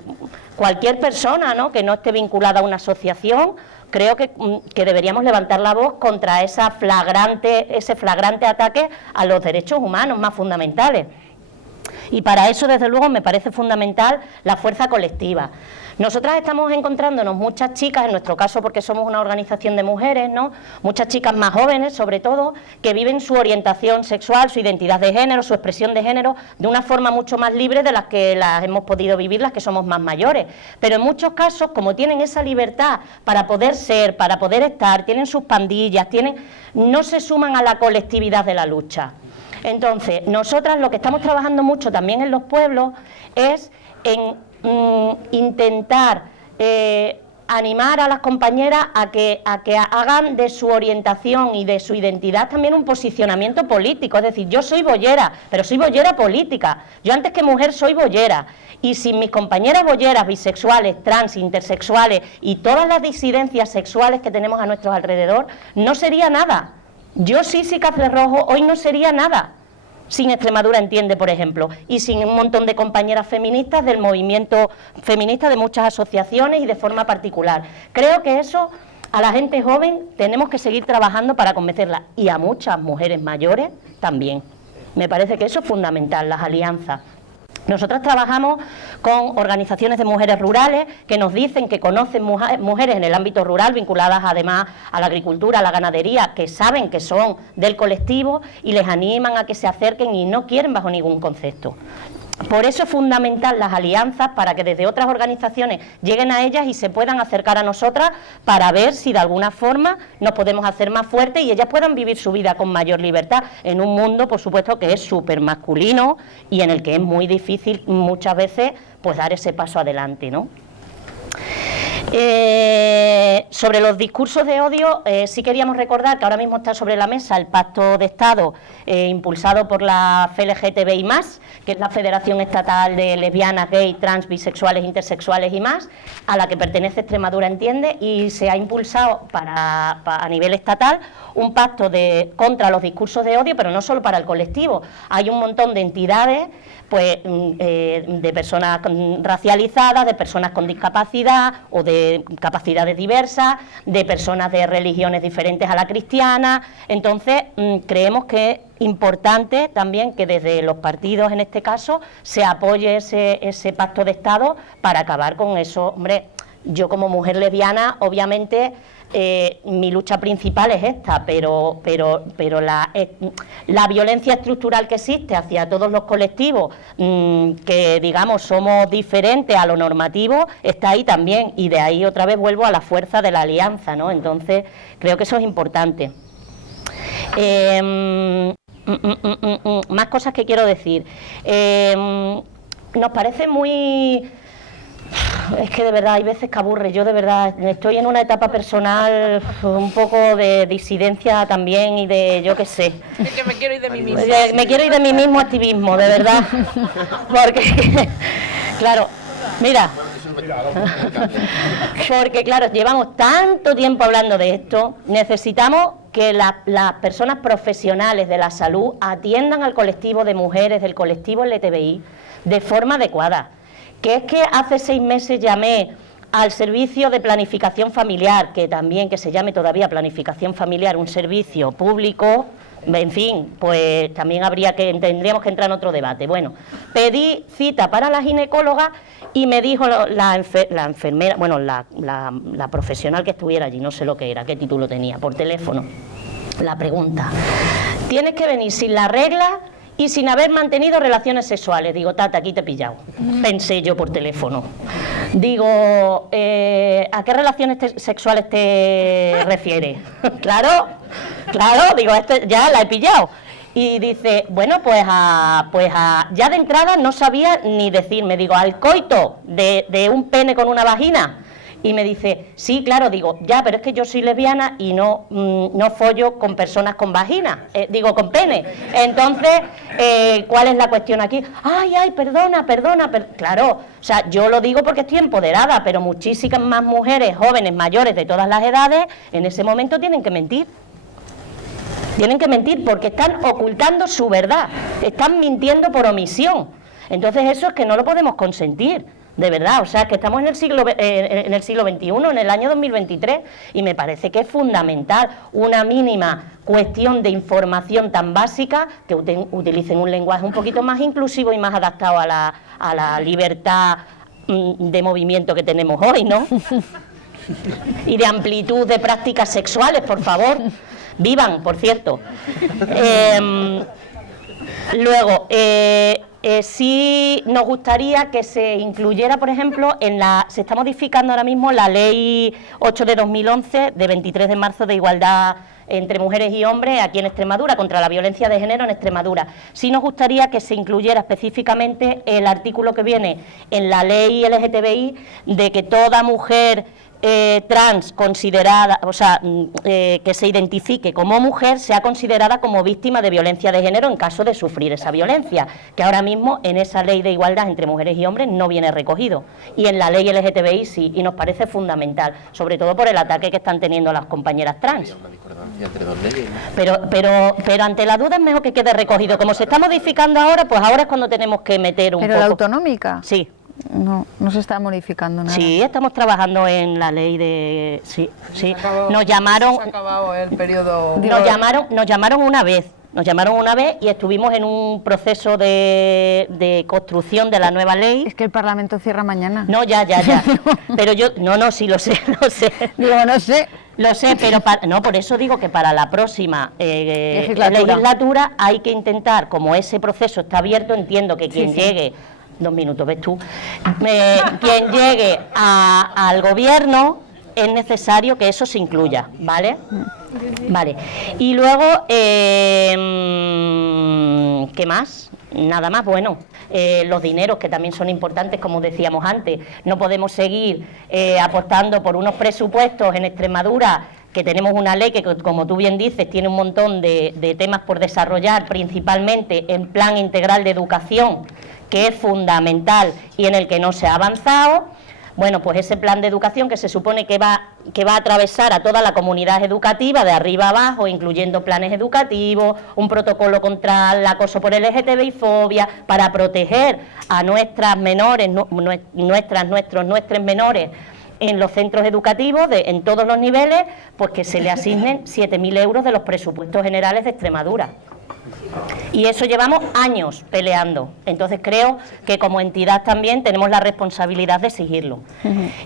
cualquier persona, ¿no?, que no esté vinculada a una asociación. Creo que deberíamos levantar la voz contra ese flagrante ataque a los derechos humanos más fundamentales. Y para eso, desde luego, me parece fundamental la fuerza colectiva. Nosotras estamos encontrándonos muchas chicas, en nuestro caso porque somos una organización de mujeres, ¿no?, muchas chicas más jóvenes sobre todo, que viven su orientación sexual, su identidad de género, su expresión de género de una forma mucho más libre de las que las hemos podido vivir las que somos más mayores. Pero en muchos casos, como tienen esa libertad para poder ser, para poder estar, tienen sus pandillas, no se suman a la colectividad de la lucha. Entonces, nosotras lo que estamos trabajando mucho también en los pueblos es en intentar animar a las compañeras a que hagan de su orientación y de su identidad también un posicionamiento político. Es decir, yo soy boyera, pero soy boyera política. Yo antes que mujer soy boyera. Y sin mis compañeras boyeras, bisexuales, trans, intersexuales y todas las disidencias sexuales que tenemos a nuestro alrededor, no sería nada. Yo sí, Café Rojo, hoy no sería nada. Sin Extremadura Entiende, por ejemplo, y sin un montón de compañeras feministas del movimiento feminista de muchas asociaciones y de forma particular. Creo que eso a la gente joven tenemos que seguir trabajando para convencerla, y a muchas mujeres mayores también. Me parece que eso es fundamental, las alianzas. Nosotras trabajamos con organizaciones de mujeres rurales que nos dicen que conocen mujeres en el ámbito rural vinculadas además a la agricultura, a la ganadería, que saben que son del colectivo y les animan a que se acerquen y no quieren bajo ningún concepto. Por eso es fundamental las alianzas, para que desde otras organizaciones lleguen a ellas y se puedan acercar a nosotras para ver si de alguna forma nos podemos hacer más fuertes y ellas puedan vivir su vida con mayor libertad en un mundo, por supuesto, que es súper masculino y en el que es muy difícil muchas veces pues dar ese paso adelante, ¿no? Sobre los discursos de odio, sí queríamos recordar que ahora mismo está sobre la mesa el Pacto de Estado impulsado por la FLGTBI+, que es la Federación Estatal de Lesbianas, Gay, Trans, Bisexuales, Intersexuales y más, a la que pertenece Extremadura Entiende, y se ha impulsado a nivel estatal un pacto contra los discursos de odio, pero no solo para el colectivo. Hay un montón de entidades pues de personas racializadas, de personas con discapacidad o de capacidades diversas, de personas de religiones diferentes a la cristiana. Entonces creemos que es importante también que desde los partidos, en este caso, se apoye ese pacto de Estado para acabar con eso. Hombre, yo como mujer lesbiana, obviamente, mi lucha principal es esta, pero la violencia estructural que existe hacia todos los colectivos que, digamos, somos diferentes a lo normativo, está ahí también, y de ahí otra vez vuelvo a la fuerza de la alianza, ¿no? Entonces, creo que eso es importante. Más cosas que quiero decir. Nos parece muy... Es que de verdad hay veces que aburre. Yo de verdad estoy en una etapa personal un poco de disidencia también y de yo qué sé. Es que me quiero ir de mí mismo. Me quiero ir de mí mismo activismo, de verdad. Porque, claro, mira. Porque claro, llevamos tanto tiempo hablando de esto, necesitamos que las personas profesionales de la salud atiendan al colectivo de mujeres, del colectivo LGTBI, de forma adecuada. Que es que hace 6 meses llamé al servicio de planificación familiar, que se llame todavía planificación familiar, un servicio público, en fin, pues también tendríamos que entrar en otro debate. Bueno, pedí cita para la ginecóloga y me dijo la enfermera, bueno, la profesional que estuviera allí, no sé lo que era, qué título tenía, por teléfono, la pregunta: tienes que venir sin la regla y sin haber mantenido relaciones sexuales. Digo, Tata, aquí te he pillado. Pensé yo por teléfono. Digo, ¿a qué relaciones sexuales te refieres? Claro, digo, ya la he pillado. Y dice, bueno, ya de entrada no sabía ni decirme. Digo, ¿al coito de un pene con una vagina? Y me dice, sí, claro. Digo, ya, pero es que yo soy lesbiana y no follo con personas con vagina, con pene. Entonces, ¿cuál es la cuestión aquí? Ay, perdona. Claro, o sea, yo lo digo porque estoy empoderada, pero muchísimas más mujeres, jóvenes, mayores, de todas las edades, en ese momento tienen que mentir. Tienen que mentir porque están ocultando su verdad, están mintiendo por omisión. Entonces eso es que no lo podemos consentir. De verdad, o sea, que estamos en el siglo XXI, en el año 2023, y me parece que es fundamental una mínima cuestión de información tan básica, que utilicen un lenguaje un poquito más inclusivo y más adaptado a la libertad de movimiento que tenemos hoy, ¿no? Y de amplitud de prácticas sexuales, por favor. Vivan, por cierto. Luego, sí nos gustaría que se incluyera, por ejemplo, se está modificando ahora mismo la Ley 8 de 2011, de 23 de marzo, de igualdad entre mujeres y hombres aquí en Extremadura, contra la violencia de género en Extremadura. Sí nos gustaría que se incluyera específicamente el artículo que viene en la ley LGTBI de que toda mujer trans considerada, o sea, que se identifique como mujer, sea considerada como víctima de violencia de género en caso de sufrir esa violencia, que ahora mismo en esa ley de igualdad entre mujeres y hombres no viene recogido, y en la ley LGTBI sí, y nos parece fundamental, sobre todo por el ataque que están teniendo las compañeras trans. Pero ante la duda es mejor que quede recogido. Como se está modificando ahora, pues ahora es cuando tenemos que meter un poco. ¿Pero la autonómica? Sí. No se está modificando nada. Sí, estamos trabajando en la ley de... Sí. Nos llamaron... Se ha acabado el periodo... Nos llamaron una vez. Y estuvimos en un proceso de construcción de la nueva ley. Es que el Parlamento cierra mañana. No, ya. Pero yo... No, sí, lo sé. Digo, no sé. Lo sé, pero por eso digo que para la próxima legislatura hay que intentar, como ese proceso está abierto, entiendo que quien llegue... 2 minutos, ves tú. Quien llegue al gobierno es necesario que eso se incluya, ¿vale? Vale. Y luego, ¿qué más? Nada más, bueno, los dineros que también son importantes, como decíamos antes. No podemos seguir apostando por unos presupuestos en Extremadura, que tenemos una ley que, como tú bien dices, tiene un montón de temas por desarrollar, principalmente en plan integral de educación, que es fundamental y en el que no se ha avanzado. Bueno, pues ese plan de educación que se supone que va a atravesar a toda la comunidad educativa, de arriba a abajo, incluyendo planes educativos, un protocolo contra el acoso por LGTBI-fobia, para proteger a nuestras menores, nuestros menores en los centros educativos, en todos los niveles, pues que se le asignen 7.000 euros de los presupuestos generales de Extremadura. Y eso llevamos años peleando, entonces creo que como entidad también tenemos la responsabilidad de exigirlo.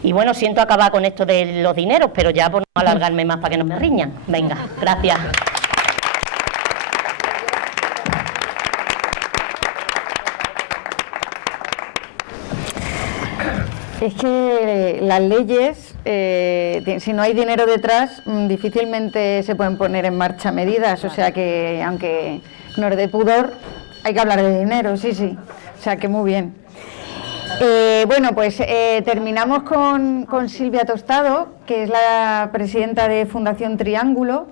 Y bueno, siento acabar con esto de los dineros, pero ya por no alargarme más para que no me riñan. Venga, gracias. Es que las leyes, si no hay dinero detrás, difícilmente se pueden poner en marcha medidas. O sea que, aunque nos dé pudor, hay que hablar de dinero, sí. O sea que muy bien. Bueno, pues terminamos con Silvia Tostado, que es la presidenta de Fundación Triángulo.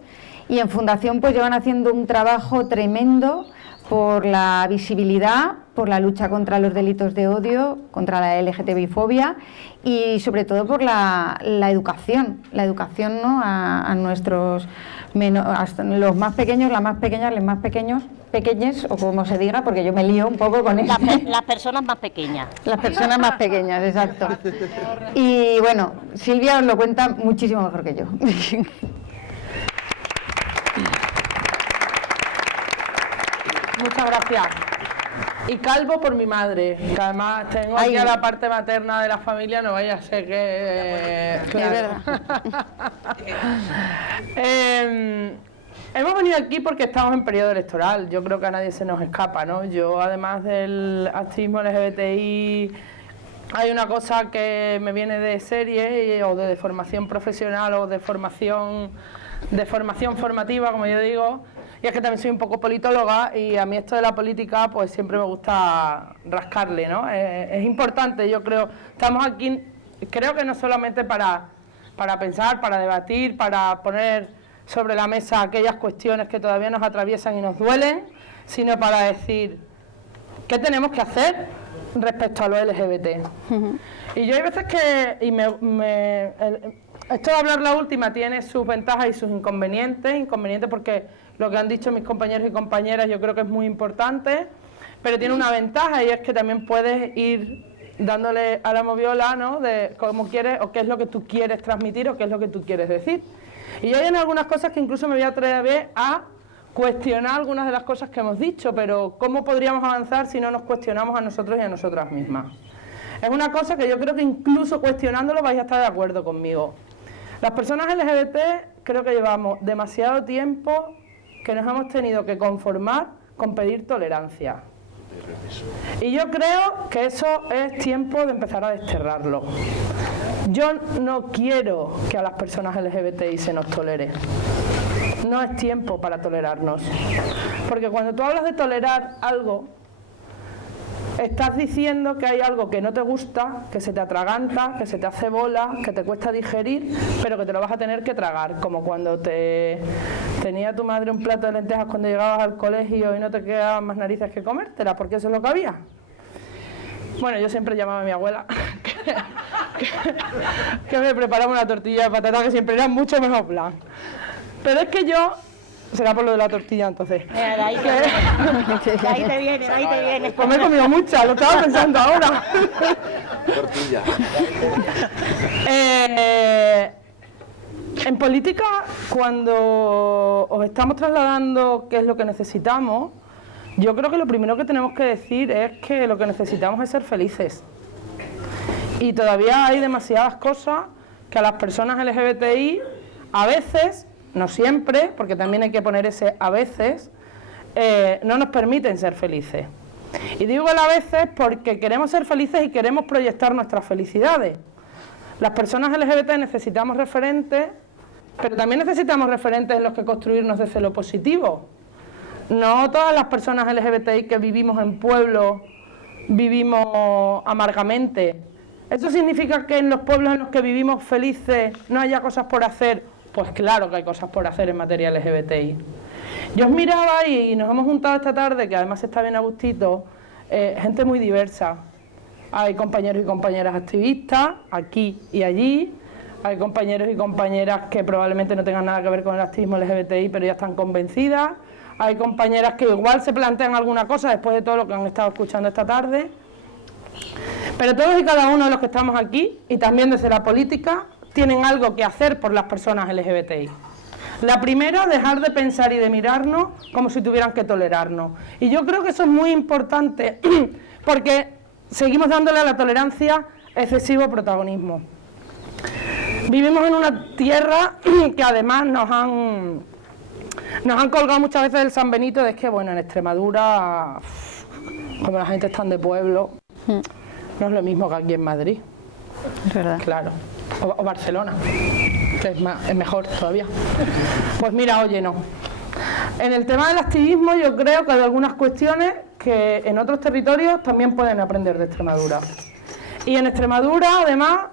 Y en Fundación pues llevan haciendo un trabajo tremendo por la visibilidad, por la lucha contra los delitos de odio, contra la LGTBI-fobia y sobre todo por la educación, ¿no? a nuestros los más pequeños, las más pequeñas, los más pequeñes, o como se diga, porque yo me lío un poco con eso. Las personas más pequeñas. Las personas más pequeñas, exacto. Y bueno, Silvia os lo cuenta muchísimo mejor que yo. Muchas gracias. Y calvo por mi madre, que además tengo aquí a la parte materna de la familia, no vaya a ser que... claro. Es verdad. Hemos venido aquí porque estamos en periodo electoral, yo creo que a nadie se nos escapa, ¿no? Yo, además del activismo LGBTI, hay una cosa que me viene de serie o de formación profesional o de formación formativa, como yo digo, y es que también soy un poco politóloga y a mí esto de la política pues siempre me gusta rascarle, ¿no? Es importante, yo creo, estamos aquí, creo que no solamente para pensar, para debatir, para poner sobre la mesa aquellas cuestiones que todavía nos atraviesan y nos duelen, sino para decir qué tenemos que hacer respecto a lo LGBT. Y yo hay veces que, esto de hablar la última tiene sus ventajas y sus inconvenientes porque lo que han dicho mis compañeros y compañeras yo creo que es muy importante, pero tiene una ventaja y es que también puedes ir dándole a la moviola, ¿no? De cómo quieres o qué es lo que tú quieres transmitir o qué es lo que tú quieres decir. Y yo hay algunas cosas que incluso me voy a atrever a cuestionar algunas de las cosas que hemos dicho, pero ¿cómo podríamos avanzar si no nos cuestionamos a nosotros y a nosotras mismas? Es una cosa que yo creo que incluso cuestionándolo vais a estar de acuerdo conmigo. Las personas LGBT creo que llevamos demasiado tiempo que nos hemos tenido que conformar con pedir tolerancia. Y yo creo que eso es tiempo de empezar a desterrarlo. Yo no quiero que a las personas LGBTI se nos tolere. no es tiempo para tolerarnos. Porque cuando tú hablas de tolerar algo, estás diciendo que hay algo que no te gusta, que se te atraganta, que se te hace bola, que te cuesta digerir, pero que te lo vas a tener que tragar. Como cuando tenía tu madre un plato de lentejas cuando llegabas al colegio y no te quedaban más narices que comértelas, porque eso es lo que había. Bueno, yo siempre llamaba a mi abuela que me preparaba una tortilla de patata que siempre era mucho mejor plan. Pero es que yo... Será por lo de la tortilla, entonces. Mira, de ahí te viene, de ahí te viene. Pues me he comido mucha, lo estaba pensando ahora. Tortilla. En política, cuando os estamos trasladando qué es lo que necesitamos, yo creo que lo primero que tenemos que decir es que lo que necesitamos es ser felices. Y todavía hay demasiadas cosas que a las personas LGBTI a veces... no siempre, porque también hay que poner ese a veces, no nos permiten ser felices. Y digo el a veces porque queremos ser felices y queremos proyectar nuestras felicidades. Las personas LGBT necesitamos referentes, pero también necesitamos referentes en los que construirnos desde lo positivo. No todas las personas LGBTI que vivimos en pueblos vivimos amargamente. ¿Eso significa que en los pueblos en los que vivimos felices no haya cosas por hacer? Pues claro que hay cosas por hacer en materia LGBTI. Yo os miraba y nos hemos juntado esta tarde, que además está bien a gustito, gente muy diversa. Hay compañeros y compañeras activistas, aquí y allí. Hay compañeros y compañeras que probablemente no tengan nada que ver con el activismo LGBTI, pero ya están convencidas. Hay compañeras que igual se plantean alguna cosa después de todo lo que han estado escuchando esta tarde. Pero todos y cada uno de los que estamos aquí, y también desde la política, tienen algo que hacer por las personas LGBTI. La primera, dejar de pensar y de mirarnos como si tuvieran que tolerarnos. Y yo creo que eso es muy importante porque seguimos dándole a la tolerancia excesivo protagonismo. Vivimos en una tierra que además nos han colgado muchas veces el San Benito de que, bueno, en Extremadura, como la gente está de pueblo, no es lo mismo que aquí en Madrid. Es verdad. Claro. O Barcelona, que es mejor todavía. Pues mira, oye, no. En el tema del activismo yo creo que hay algunas cuestiones que en otros territorios también pueden aprender de Extremadura. Y en Extremadura, además,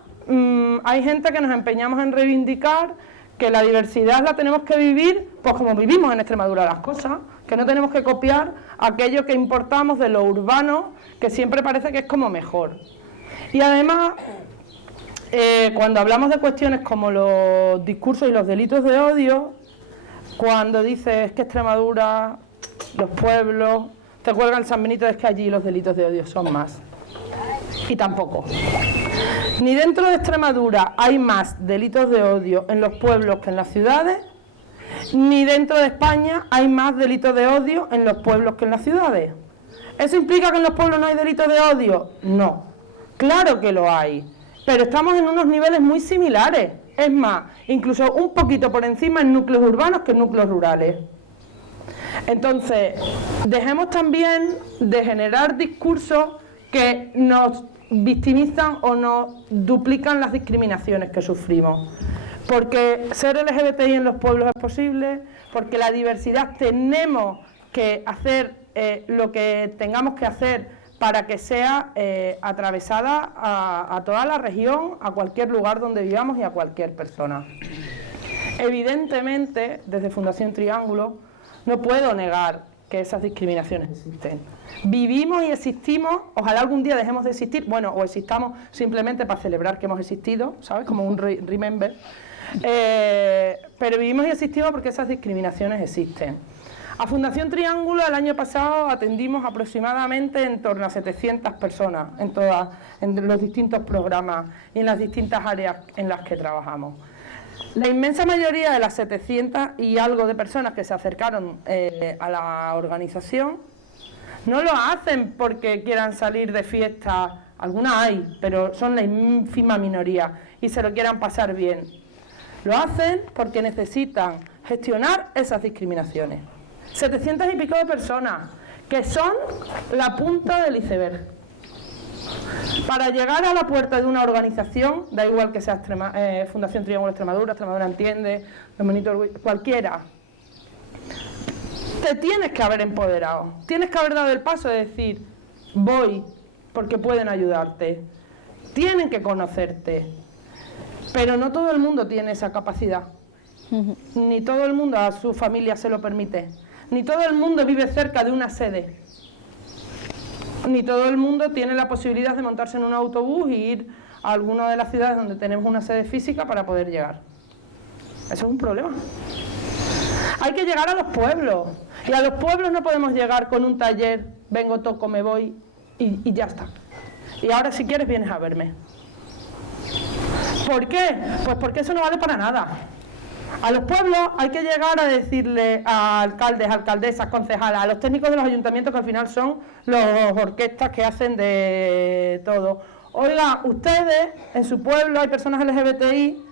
hay gente que nos empeñamos en reivindicar que la diversidad la tenemos que vivir, pues como vivimos en Extremadura las cosas, que no tenemos que copiar aquello que importamos de lo urbano, que siempre parece que es como mejor. Y además... cuando hablamos de cuestiones como los discursos y los delitos de odio, cuando dices que Extremadura, los pueblos, te cuelgan el San Benito, es que allí los delitos de odio son más. Y tampoco. Ni dentro de Extremadura hay más delitos de odio en los pueblos que en las ciudades, ni dentro de España hay más delitos de odio en los pueblos que en las ciudades. ¿Eso implica que en los pueblos no hay delitos de odio? No. Claro que lo hay. Pero estamos en unos niveles muy similares, es más, incluso un poquito por encima en núcleos urbanos que en núcleos rurales. Entonces, dejemos también de generar discursos que nos victimizan o nos duplican las discriminaciones que sufrimos. Porque ser LGBTI en los pueblos es posible, porque la diversidad tenemos que hacer lo que tengamos que hacer para que sea atravesada a toda la región, a cualquier lugar donde vivamos y a cualquier persona. Evidentemente, desde Fundación Triángulo, no puedo negar que esas discriminaciones existen. Vivimos y existimos, ojalá algún día dejemos de existir, bueno, o existamos simplemente para celebrar que hemos existido, ¿sabes? Como un remember. Pero vivimos y existimos porque esas discriminaciones existen. A Fundación Triángulo el año pasado atendimos aproximadamente en torno a 700 personas en los distintos programas y en las distintas áreas en las que trabajamos. La inmensa mayoría de las 700 y algo de personas que se acercaron a la organización no lo hacen porque quieran salir de fiesta, algunas hay, pero son la ínfima minoría y se lo quieran pasar bien. Lo hacen porque necesitan gestionar esas discriminaciones. 700 y pico de personas, que son la punta del iceberg. Para llegar a la puerta de una organización, da igual que sea Fundación Triángulo Extremadura, Extremadura Entiende, Los Monitos, cualquiera, te tienes que haber empoderado, tienes que haber dado el paso de decir, voy, porque pueden ayudarte, tienen que conocerte, pero no todo el mundo tiene esa capacidad, ni todo el mundo a su familia se lo permite, ni todo el mundo vive cerca de una sede, ni todo el mundo tiene la posibilidad de montarse en un autobús y ir a alguna de las ciudades donde tenemos una sede física para poder llegar. Eso es un problema. Hay que llegar a los pueblos, y a los pueblos no podemos llegar con un taller, vengo, toco, me voy y ya está. Y ahora si quieres vienes a verme. ¿Por qué? Pues porque eso no vale para nada. A los pueblos hay que llegar a decirle a alcaldes, alcaldesas, concejales, a los técnicos de los ayuntamientos, que al final son los orquestas que hacen de todo. Oiga, ustedes en su pueblo hay personas LGBTI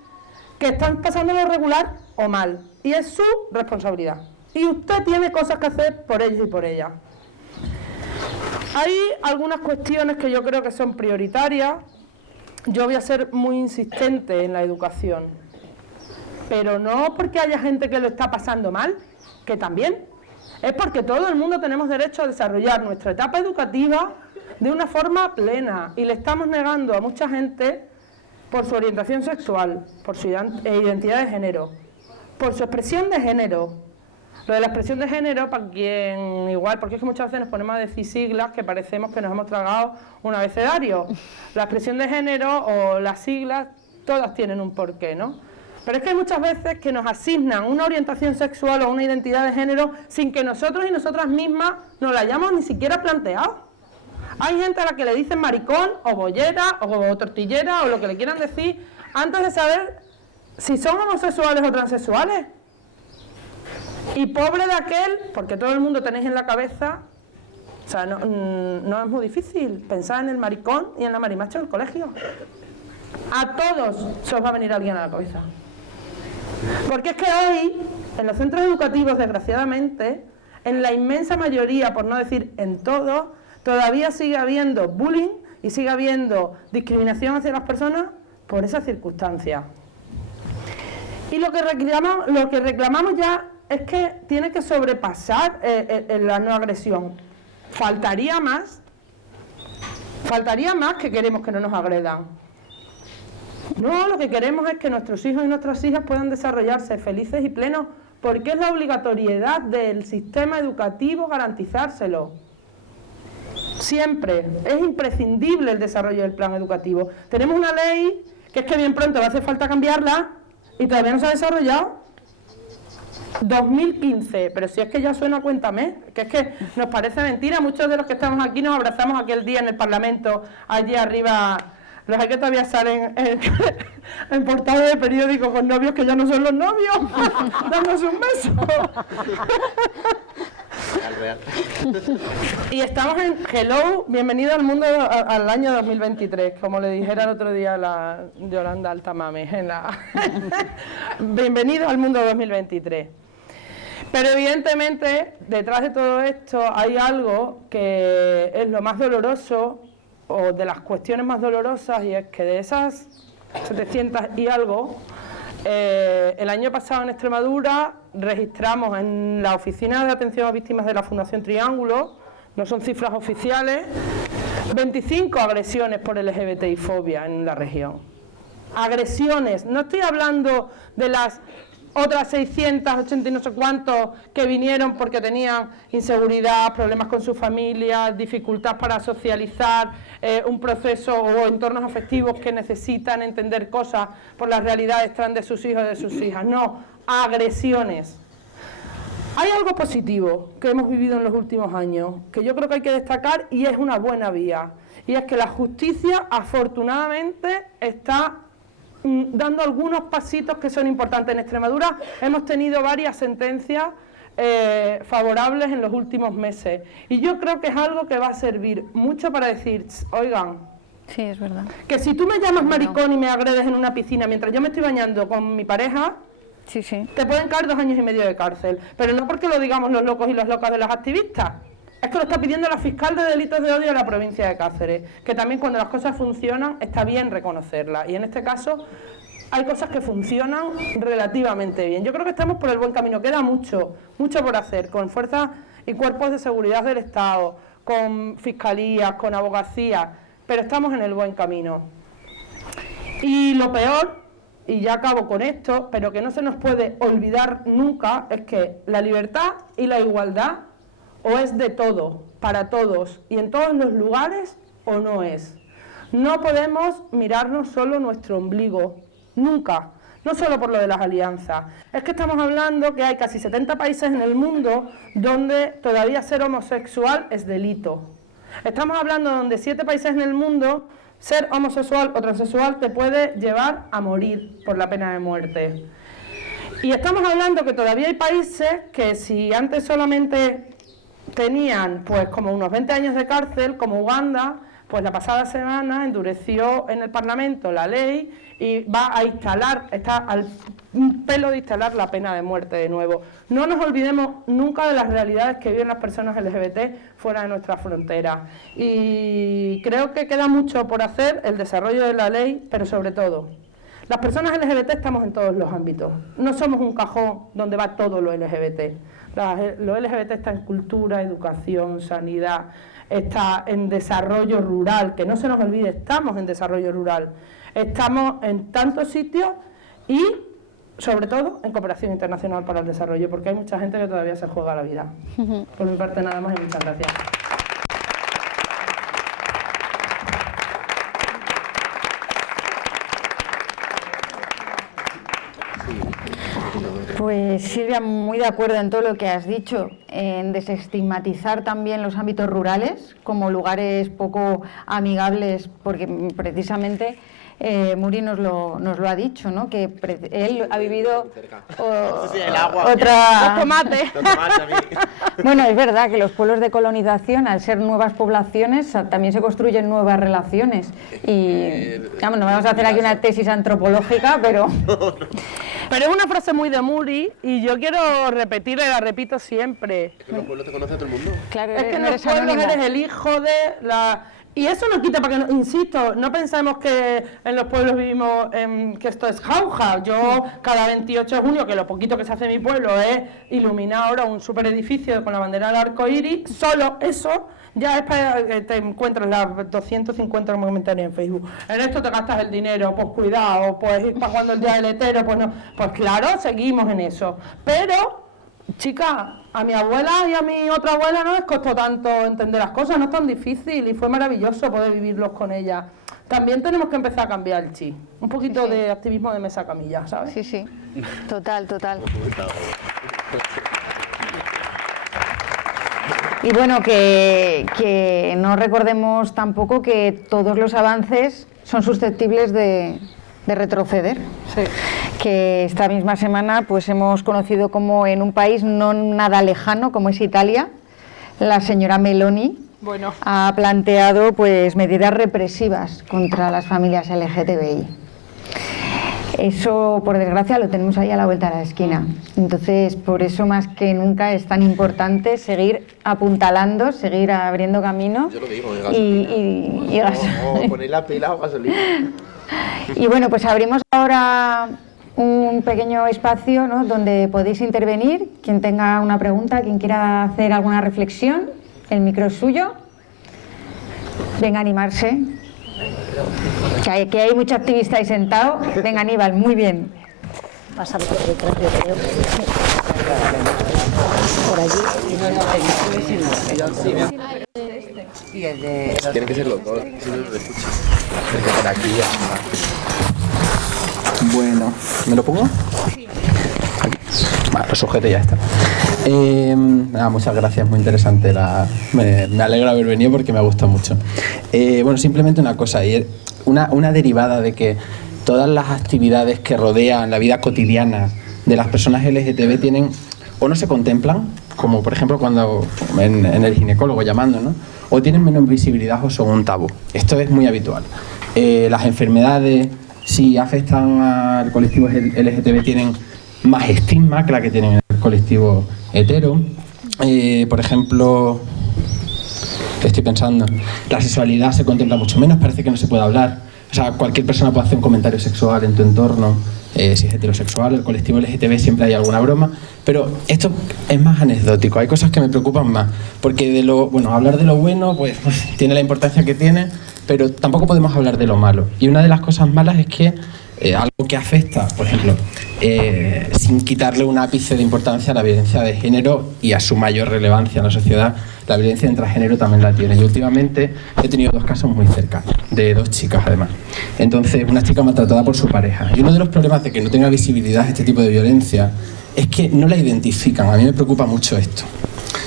que están pasándolo regular o mal, y es su responsabilidad. Y usted tiene cosas que hacer por ellos y por ellas. Hay algunas cuestiones que yo creo que son prioritarias. Yo voy a ser muy insistente en la educación, pero no porque haya gente que lo está pasando mal, que también, es porque todo el mundo tenemos derecho a desarrollar nuestra etapa educativa de una forma plena, y le estamos negando a mucha gente por su orientación sexual, por su identidad de género, por su expresión de género. Lo de la expresión de género, para quien igual, porque es que muchas veces nos ponemos a decir siglas que parecemos que nos hemos tragado un abecedario. La expresión de género o las siglas, todas tienen un porqué, ¿no? Pero es que hay muchas veces que nos asignan una orientación sexual o una identidad de género sin que nosotros y nosotras mismas nos la hayamos ni siquiera planteado. Hay gente a la que le dicen maricón o bollera o tortillera o lo que le quieran decir antes de saber si son homosexuales o transexuales. Y pobre de aquel, porque todo el mundo tenéis en la cabeza, o sea, no es muy difícil pensar en el maricón y en la marimacha del colegio. A todos se os va a venir alguien a la cabeza. Porque es que hoy, en los centros educativos, desgraciadamente, en la inmensa mayoría, por no decir en todos, todavía sigue habiendo bullying y sigue habiendo discriminación hacia las personas por esas circunstancias. Y lo que reclamamos ya es que tiene que sobrepasar la no agresión. Faltaría más que queremos que no nos agredan. No, lo que queremos es que nuestros hijos y nuestras hijas puedan desarrollarse felices y plenos, porque es la obligatoriedad del sistema educativo garantizárselo. Siempre, es imprescindible el desarrollo del plan educativo. Tenemos una ley que es que bien pronto va a hacer falta cambiarla y todavía no se ha desarrollado. 2015, pero si es que ya suena cuéntame, que es que nos parece mentira. Muchos de los que estamos aquí nos abrazamos aquel día en el Parlamento, allí arriba, los hay que todavía salen en portada de periódico con novios que ya no son los novios, dándose un beso. Y estamos en Hello, bienvenido al mundo al año 2023, como le dijera el otro día la Yolanda Altamame. Bienvenido al mundo 2023. Pero evidentemente, detrás de todo esto hay algo que es lo más doloroso, o de las cuestiones más dolorosas, y es que de esas 700 y algo, el año pasado en Extremadura registramos en la Oficina de Atención a Víctimas de la Fundación Triángulo, no son cifras oficiales, 25 agresiones por LGBTI-fobia en la región. Agresiones, no estoy hablando de las otras 680 y no sé cuántos que vinieron porque tenían inseguridad, problemas con su familia, dificultad para socializar, un proceso o entornos afectivos que necesitan entender cosas por las realidades trans de sus hijos y de sus hijas. No, agresiones. Hay algo positivo que hemos vivido en los últimos años, que yo creo que hay que destacar y es una buena vía. Y es que la justicia, afortunadamente, está dando algunos pasitos que son importantes. En Extremadura hemos tenido varias sentencias favorables en los últimos meses. Y yo creo que es algo que va a servir mucho para decir, oigan, sí, es verdad, que si tú me llamas maricón y me agredes en una piscina mientras yo me estoy bañando con mi pareja, sí, sí, te pueden caer 2 años y medio de cárcel. Pero no porque lo digamos los locos y las locas de las activistas. Es que lo está pidiendo la fiscal de delitos de odio de la provincia de Cáceres, que también cuando las cosas funcionan está bien reconocerlas. Y en este caso hay cosas que funcionan relativamente bien. Yo creo que estamos por el buen camino, queda mucho por hacer, con fuerzas y cuerpos de seguridad del Estado, con fiscalías, con abogacías, pero estamos en el buen camino. Y lo peor, y ya acabo con esto, pero que no se nos puede olvidar nunca, es que la libertad y la igualdad o es de todo, para todos y en todos los lugares, o no es. No podemos mirarnos solo nuestro ombligo, nunca, no solo por lo de las alianzas. Es que estamos hablando que hay casi 70 países en el mundo donde todavía ser homosexual es delito. Estamos hablando donde 7 países en el mundo ser homosexual o transexual te puede llevar a morir por la pena de muerte. Y estamos hablando que todavía hay países que si antes solamente tenían pues como unos 20 años de cárcel, como Uganda, pues la pasada semana endureció en el Parlamento la ley y va a instalar, está al pelo de instalar la pena de muerte de nuevo. No nos olvidemos nunca de las realidades que viven las personas LGBT fuera de nuestra frontera. Y creo que queda mucho por hacer, el desarrollo de la ley, pero sobre todo, las personas LGBT estamos en todos los ámbitos. No somos un cajón donde va todo lo LGBT. Lo LGBT está en cultura, educación, sanidad, está en desarrollo rural, que no se nos olvide, estamos en desarrollo rural. Estamos en tantos sitios y, sobre todo, en cooperación internacional para el desarrollo, porque hay mucha gente que todavía se juega la vida. Por mi parte nada más y muchas gracias. Pues Silvia, muy de acuerdo en todo lo que has dicho, en desestigmatizar también los ámbitos rurales como lugares poco amigables, porque precisamente Muri nos lo ha dicho, ¿no? Que él ha vivido otra... Los tomates. Bueno, es verdad que los pueblos de colonización, al ser nuevas poblaciones, también se construyen nuevas relaciones. Y digamos, no vamos a hacer aquí una tesis antropológica, pero... Pero es una frase muy de Muri y yo quiero repetirla y la repito siempre. Es que en los pueblos te conoce todo el mundo. Claro, Es que en no los eres pueblos anónimo. eres el hijo de la... Y eso no quita, para que, insisto, no pensemos que en los pueblos vivimos, que esto es jauja. Yo cada 28 de junio, que lo poquito que se hace en mi pueblo es iluminar ahora un super edificio con la bandera del arco iris, solo eso ya es para que te encuentres las 250 comentarios en Facebook. En esto te gastas el dinero, pues cuidado, pues ir para cuando el día del hetero, pues no. Pues claro, seguimos en eso. Pero... chica, a mi abuela y a mi otra abuela no les costó tanto entender las cosas, no es tan difícil y fue maravilloso poder vivirlos con ella. También tenemos que empezar a cambiar el chip, un poquito de activismo de mesa camilla, ¿sabes? Sí, sí, total. Y bueno, que no recordemos tampoco que todos los avances son susceptibles de retroceder. Sí. Que esta misma semana pues hemos conocido como en un país no nada lejano como es Italia, la señora Meloni ha planteado pues medidas represivas contra las familias LGTBI. Eso, por desgracia, lo tenemos ahí a la vuelta de la esquina. Entonces, por eso más que nunca es tan importante seguir apuntalando, seguir abriendo caminos. Yo lo digo, y o poner la pila o gasolina. Y bueno, pues abrimos ahora un pequeño espacio, ¿no?, donde podéis intervenir. Quien tenga una pregunta, quien quiera hacer alguna reflexión, el micro es suyo. Venga a animarse. Que hay mucho activista ahí sentado. Venga, Aníbal, muy bien. Pasando por detrás, yo creo. Por allí. Tienen que ser los dos, si no lo escucha. Porque por aquí ya está. Bueno, ¿me lo pongo? Sí. Vale, lo sujeto y ya está. Muchas gracias, muy interesante. Me alegro haber venido porque me ha gustado mucho. Bueno, simplemente una cosa, y una derivada de que todas las actividades que rodean la vida cotidiana de las personas LGTB tienen o no se contemplan, como por ejemplo cuando en el ginecólogo llamando, ¿no? O tienen menos visibilidad o son un tabú. Esto es muy habitual. Las enfermedades, si afectan al colectivo LGTB, tienen más estigma que la que tienen el colectivo hetero. Por ejemplo, estoy pensando, la sexualidad se contempla mucho menos, parece que no se puede hablar. O sea, cualquier persona puede hacer un comentario sexual en tu entorno, si es heterosexual, el colectivo LGTB siempre hay alguna broma, pero esto es más anecdótico, hay cosas que me preocupan más, porque hablar de lo bueno pues tiene la importancia que tiene, pero tampoco podemos hablar de lo malo. Y una de las cosas malas es que algo que afecta, por ejemplo, sin quitarle un ápice de importancia a la violencia de género y a su mayor relevancia en la sociedad, la violencia intragénero también la tiene. Y últimamente he tenido 2 casos muy cercanos, de 2 chicas además. Entonces, una chica maltratada por su pareja. Y uno de los problemas de que no tenga visibilidad este tipo de violencia es que no la identifican. A mí me preocupa mucho esto.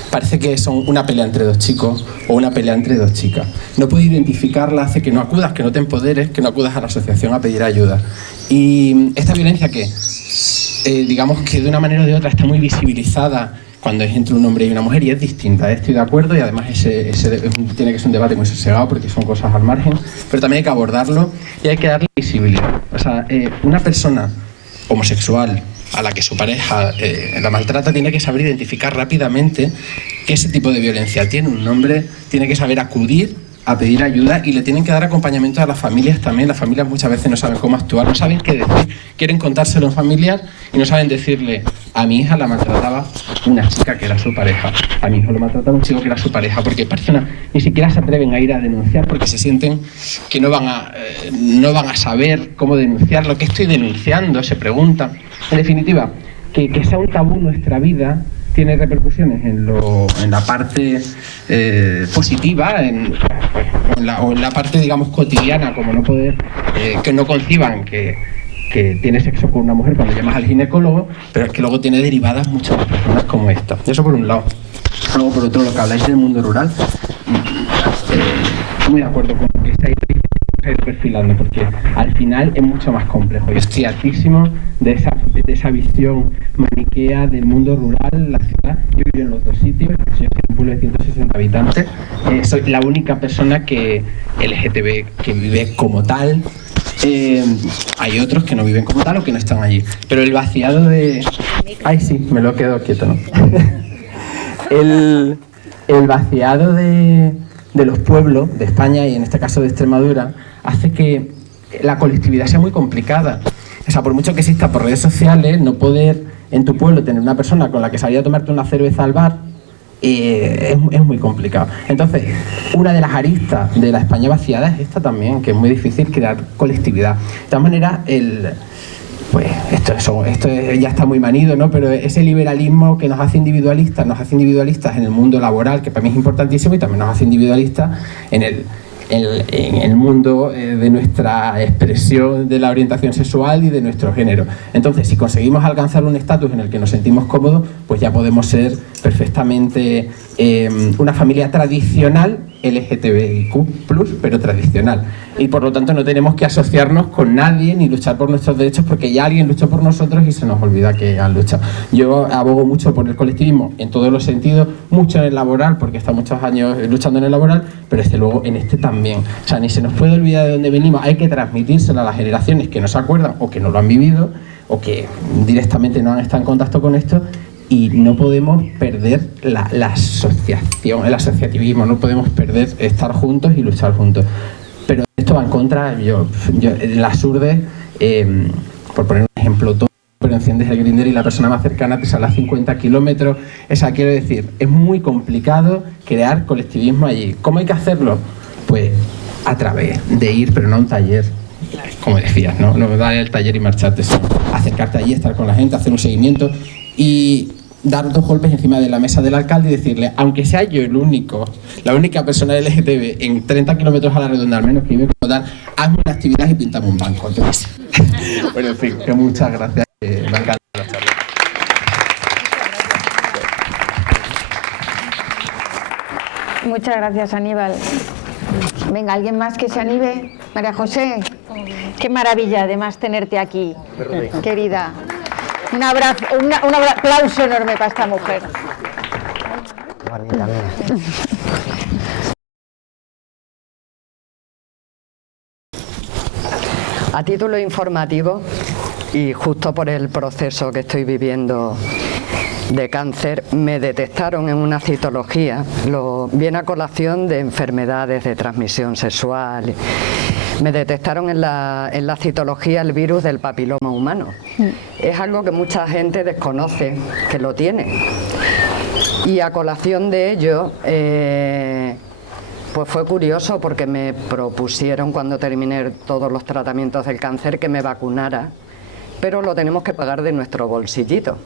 Parece que son una pelea entre 2 chicos o una pelea entre 2 chicas. No puedes identificarla, hace que no acudas, que no te empoderes, que no acudas a la asociación a pedir ayuda. Y esta violencia que, digamos que de una manera o de otra está muy visibilizada cuando es entre un hombre y una mujer y es distinta, estoy de acuerdo, y además ese tiene que ser un debate muy sosegado porque son cosas al margen, pero también hay que abordarlo y hay que darle visibilidad. O sea, una persona homosexual a la que su pareja la maltrata tiene que saber identificar rápidamente que ese tipo de violencia tiene un nombre, tiene que saber acudir a pedir ayuda y le tienen que dar acompañamiento a las familias también. Las familias muchas veces no saben cómo actuar, no saben qué decir, quieren contárselo a un familiar y no saben decirle: a mi hija la maltrataba una chica que era su pareja, a mi hijo lo maltrataba un chico que era su pareja, porque personas ni siquiera se atreven a ir a denunciar porque se sienten que no van a saber cómo denunciar. Lo que estoy denunciando, se preguntan. En definitiva, que sea un tabú en nuestra vida tiene repercusiones en la parte positiva, o en la parte, digamos, cotidiana, como no poder, que no conciban que tiene sexo con una mujer cuando llamas al ginecólogo, pero es que luego tiene derivadas muchas más personas como esta. Eso por un lado. Luego, por otro, lo que habláis del mundo rural, muy de acuerdo con lo que estáis perfilando, porque al final es mucho más complejo. Yo estoy hartísimo de esa visión maniquea del mundo rural, la ciudad. Yo vivo en los 2 sitios, yo estoy en un pueblo de 160 habitantes, soy la única persona que LGTB que vive como tal. Hay otros que no viven como tal o que no están allí, pero el vaciado de... Ay, sí, me lo quedo quieto, ¿no? el vaciado de los pueblos de España, y en este caso de Extremadura, hace que la colectividad sea muy complicada. O sea, por mucho que exista por redes sociales, no poder en tu pueblo tener una persona con la que salir a tomarte una cerveza al bar es muy complicado. Entonces, una de las aristas de la España vaciada es esta también, que es muy difícil crear colectividad. De todas maneras, esto ya está muy manido, ¿no? Pero ese liberalismo que nos hace individualistas en el mundo laboral, que para mí es importantísimo, y también nos hace individualistas en el mundo de nuestra expresión de la orientación sexual y de nuestro género. Entonces, si conseguimos alcanzar un estatus en el que nos sentimos cómodos, pues ya podemos ser perfectamente una familia tradicional LGTBIQ+, pero tradicional. Y por lo tanto no tenemos que asociarnos con nadie ni luchar por nuestros derechos, porque ya alguien luchó por nosotros y se nos olvida que han luchado. Yo abogo mucho por el colectivismo en todos los sentidos, mucho en el laboral, porque he estado muchos años luchando en el laboral, pero luego en este también. O sea, ni se nos puede olvidar de dónde venimos, hay que transmitírselo a las generaciones que no se acuerdan o que no lo han vivido o que directamente no han estado en contacto con esto. Y no podemos perder la asociación, el asociativismo, no podemos perder estar juntos y luchar juntos. Pero esto va en contra, yo en las urdes, por poner un ejemplo, todo, pero enciendes el Grindr y la persona más cercana te sale a 50 kilómetros. Quiero decir, es muy complicado crear colectivismo allí. ¿Cómo hay que hacerlo? Pues a través de ir, pero no a un taller, como decías, no dar el taller y marcharte, sino acercarte allí, estar con la gente, hacer un seguimiento y dar 2 golpes encima de la mesa del alcalde y decirle: aunque sea yo la única persona LGTB en 30 kilómetros a la redonda, al menos que vive como tal, hazme una actividad y pintame un banco. Entonces, bueno, en fin, que muchas gracias. Me encanta la charla. Muchas gracias, Aníbal. Venga, ¿alguien más que se anime? María José, qué maravilla además tenerte aquí, querida. Un abrazo, un aplauso enorme para esta mujer. A título informativo, y justo por el proceso que estoy viviendo de cáncer, me detectaron en una citología, viene a colación de enfermedades de transmisión sexual. Me detectaron en la citología el virus del papiloma humano. Es algo que mucha gente desconoce que lo tiene. Y a colación de ello, pues fue curioso porque me propusieron cuando terminé todos los tratamientos del cáncer que me vacunara, pero lo tenemos que pagar de nuestro bolsillito.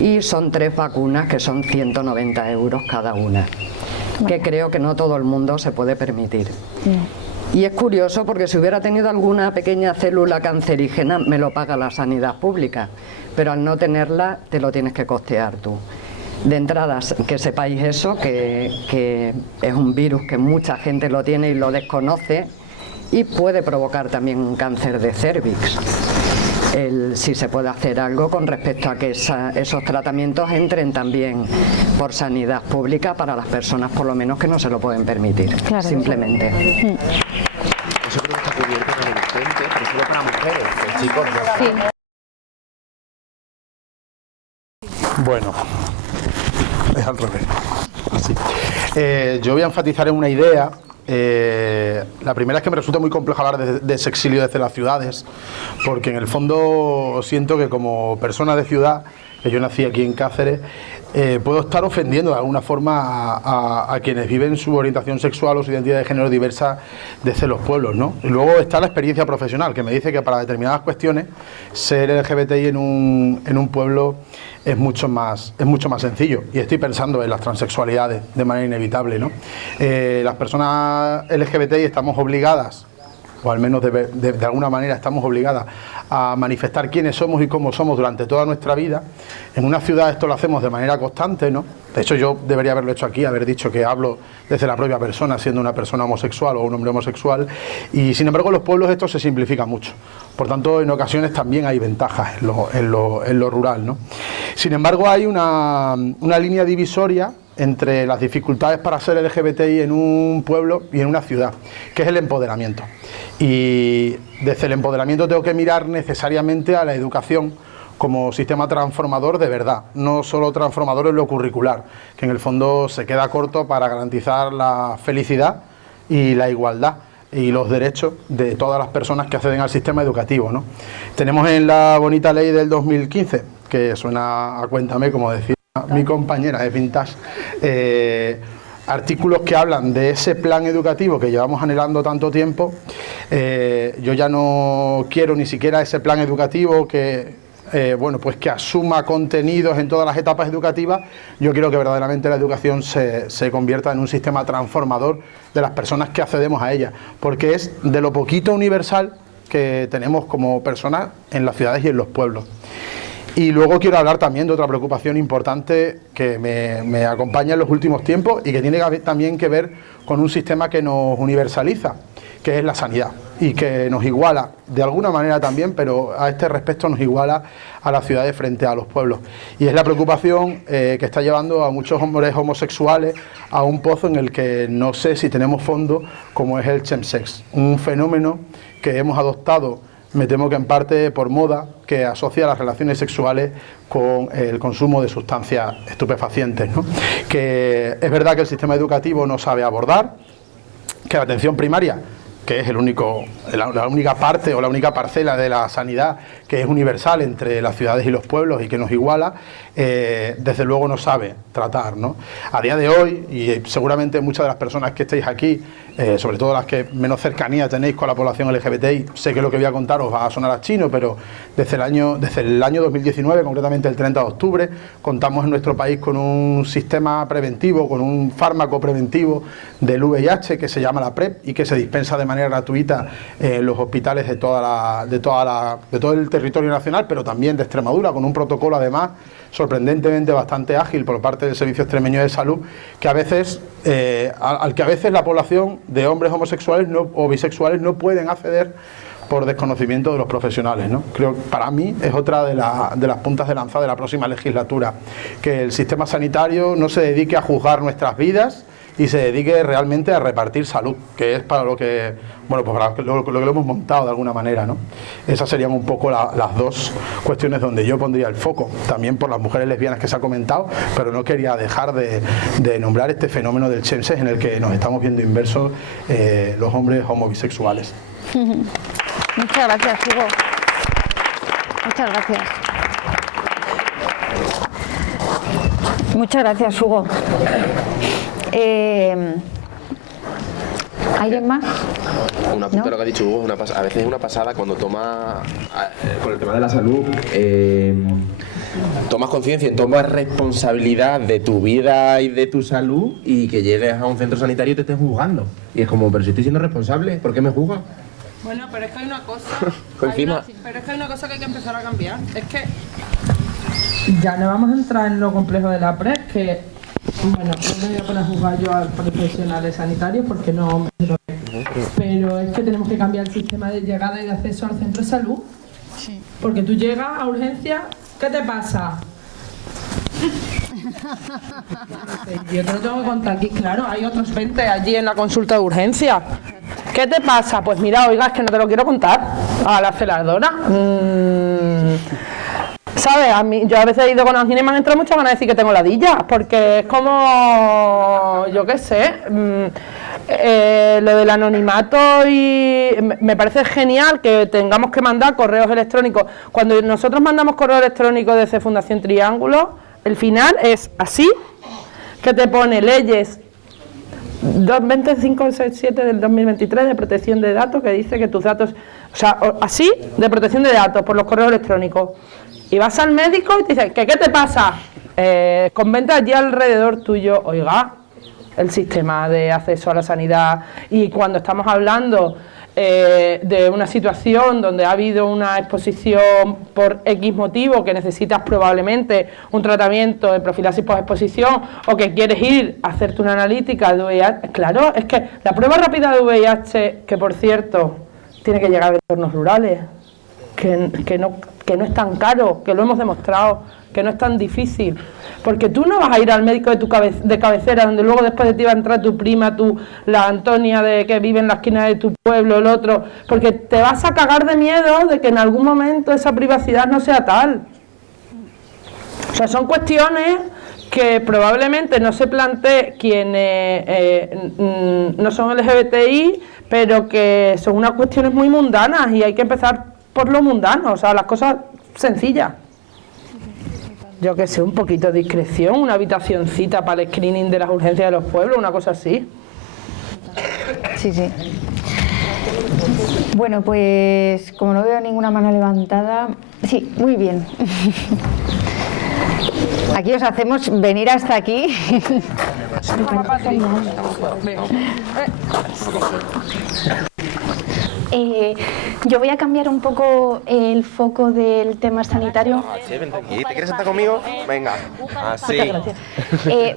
Y son 3 vacunas que son 190 euros cada una, que creo que no todo el mundo se puede permitir. Y es curioso porque si hubiera tenido alguna pequeña célula cancerígena me lo paga la sanidad pública, pero al no tenerla te lo tienes que costear tú. De entrada, que sepáis eso, que es un virus que mucha gente lo tiene y lo desconoce y puede provocar también un cáncer de cérvix. Si se puede hacer algo con respecto a que esos tratamientos entren también por sanidad pública para las personas por lo menos que no se lo pueden permitir, claro, simplemente. Eso creo que está cubierto con el urgente, pero solo para mujeres, pues, chicos. Sí. Bueno, es al revés. Así. Yo voy a enfatizar en una idea. La primera es que me resulta muy complejo hablar de ese exilio desde las ciudades, porque en el fondo siento que como persona de ciudad, que yo nací aquí en Cáceres, puedo estar ofendiendo de alguna forma a quienes viven su orientación sexual o su identidad de género diversa desde los pueblos, ¿no? Y luego está la experiencia profesional, que me dice que para determinadas cuestiones ser LGBTI en un pueblo es mucho más sencillo, y estoy pensando en las transexualidades de manera inevitable, ¿no? Las personas LGBTI estamos obligadas, o al menos de alguna manera estamos obligadas a manifestar quiénes somos y cómo somos durante toda nuestra vida. En una ciudad esto lo hacemos de manera constante, ¿no? De hecho, yo debería haberlo hecho aquí, haber dicho que hablo desde la propia persona, siendo una persona homosexual o un hombre homosexual, y sin embargo en los pueblos esto se simplifica mucho. Por tanto, en ocasiones también hay ventajas en lo rural, ¿no? Sin embargo, hay una línea divisoria entre las dificultades para ser LGBTI en un pueblo y en una ciudad, que es el empoderamiento. Y desde el empoderamiento tengo que mirar necesariamente a la educación como sistema transformador de verdad, no solo transformador en lo curricular, que en el fondo se queda corto para garantizar la felicidad y la igualdad y los derechos de todas las personas que acceden al sistema educativo, ¿no? Tenemos en la bonita ley del 2015, que suena a cuéntame, como decía mi compañera de Vintage, artículos que hablan de ese plan educativo que llevamos anhelando tanto tiempo. Yo ya no quiero ni siquiera ese plan educativo que asuma contenidos en todas las etapas educativas. Yo quiero que verdaderamente la educación se convierta en un sistema transformador de las personas que accedemos a ella, porque es de lo poquito universal que tenemos como personas en las ciudades y en los pueblos. Y luego quiero hablar también de otra preocupación importante que me acompaña en los últimos tiempos y que tiene también que ver con un sistema que nos universaliza, que es la sanidad, y que nos iguala de alguna manera también, pero a este respecto nos iguala a las ciudades frente a los pueblos. Y es la preocupación que está llevando a muchos hombres homosexuales a un pozo en el que no sé si tenemos fondo, como es el chemsex, un fenómeno que hemos adoptado, me temo que en parte por moda, que asocia las relaciones sexuales con el consumo de sustancias estupefacientes, ¿no? Que es verdad que el sistema educativo no sabe abordar, que la atención primaria, que es la única parte o la única parcela de la sanidad que es universal entre las ciudades y los pueblos y que nos iguala, desde luego no sabe tratar, ¿no? A día de hoy, y seguramente muchas de las personas que estáis aquí, sobre todo las que menos cercanía tenéis con la población LGBTI, sé que lo que voy a contar os va a sonar a chino, pero desde el año 2019, concretamente el 30 de octubre, contamos en nuestro país con un sistema preventivo, con un fármaco preventivo del VIH que se llama la PrEP y que se dispensa de manera gratuita en los hospitales de todo el territorio nacional, pero también de Extremadura, con un protocolo además sorprendentemente bastante ágil por parte del Servicio Extremeño de Salud, que a veces al que a veces la población de hombres homosexuales o bisexuales no pueden acceder por desconocimiento de los profesionales, ¿no? Creo que para mí es otra de las puntas de lanza de la próxima legislatura, que el sistema sanitario no se dedique a juzgar nuestras vidas y se dedique realmente a repartir salud, que es para lo que, bueno, pues para lo que lo hemos montado de alguna manera, ¿no? Esas serían un poco las dos cuestiones donde yo pondría el foco, también por las mujeres lesbianas que se ha comentado, pero no quería dejar de nombrar este fenómeno del chemsex en el que nos estamos viendo inmersos los hombres homobisexuales. Muchas gracias, Hugo. Muchas gracias. Muchas gracias, Hugo. ¿Alguien más? Un apunte a lo que ha dicho Hugo, a veces es una pasada cuando toma, con el tema de la salud, tomas conciencia, tomas responsabilidad de tu vida y de tu salud y que llegues a un centro sanitario y te estés juzgando. Y es como, pero si estoy siendo responsable, ¿por qué me juzgas? Bueno, pero es que hay una cosa, pero es que hay una cosa que hay que empezar a cambiar. Es que ya no vamos a entrar en lo complejo de la PrEP, que, bueno, no me voy a poner a juzgar yo a profesionales sanitarios porque no me lo veo. Pero es que tenemos que cambiar el sistema de llegada y de acceso al centro de salud. Sí. Porque tú llegas a urgencia, ¿qué te pasa? Yo te lo tengo que contar aquí, claro, hay otros 20 allí en la consulta de urgencia. ¿Qué te pasa? Pues mira, oiga, es que no te lo quiero contar a la celadora. ¿Sabes? Yo a veces he ido con angina y me han entrado muchas ganas de decir que tengo ladilla, porque es como, yo qué sé, lo del anonimato, y me parece genial que tengamos que mandar correos electrónicos. Cuando nosotros mandamos correo electrónico desde Fundación Triángulo, el final es así, que te pone leyes 22567 del 2023 de protección de datos, que dice que tus datos, o sea, así, de protección de datos por los correos electrónicos. Y vas al médico y te dice, ¿qué te pasa? Conventa allí alrededor tuyo, oiga, el sistema de acceso a la sanidad. Y cuando estamos hablando de una situación donde ha habido una exposición por X motivo, que necesitas probablemente un tratamiento de profilaxis post-exposición, o que quieres ir a hacerte una analítica de VIH, claro, es que la prueba rápida de VIH, que por cierto tiene que llegar de entornos rurales, que no es tan caro, que lo hemos demostrado, que no es tan difícil, porque tú no vas a ir al médico de cabecera, donde luego después de ti va a entrar tu prima, la Antonia que vive en la esquina de tu pueblo, el otro, porque te vas a cagar de miedo de que en algún momento esa privacidad no sea tal. O sea, son cuestiones que probablemente no se plantee quienes no son LGBTI, pero que son unas cuestiones muy mundanas y hay que empezar por lo mundano, o sea, las cosas sencillas. Yo que sé, un poquito de discreción, una habitacioncita para el screening de las urgencias de los pueblos, una cosa así. Sí, sí. Bueno, pues como no veo ninguna mano levantada, sí, muy bien. Aquí os hacemos venir hasta aquí. Yo voy a cambiar un poco el foco del tema sanitario. Sí, vente aquí. ¿Te quieres sentar conmigo? Venga. Así. Muchas gracias.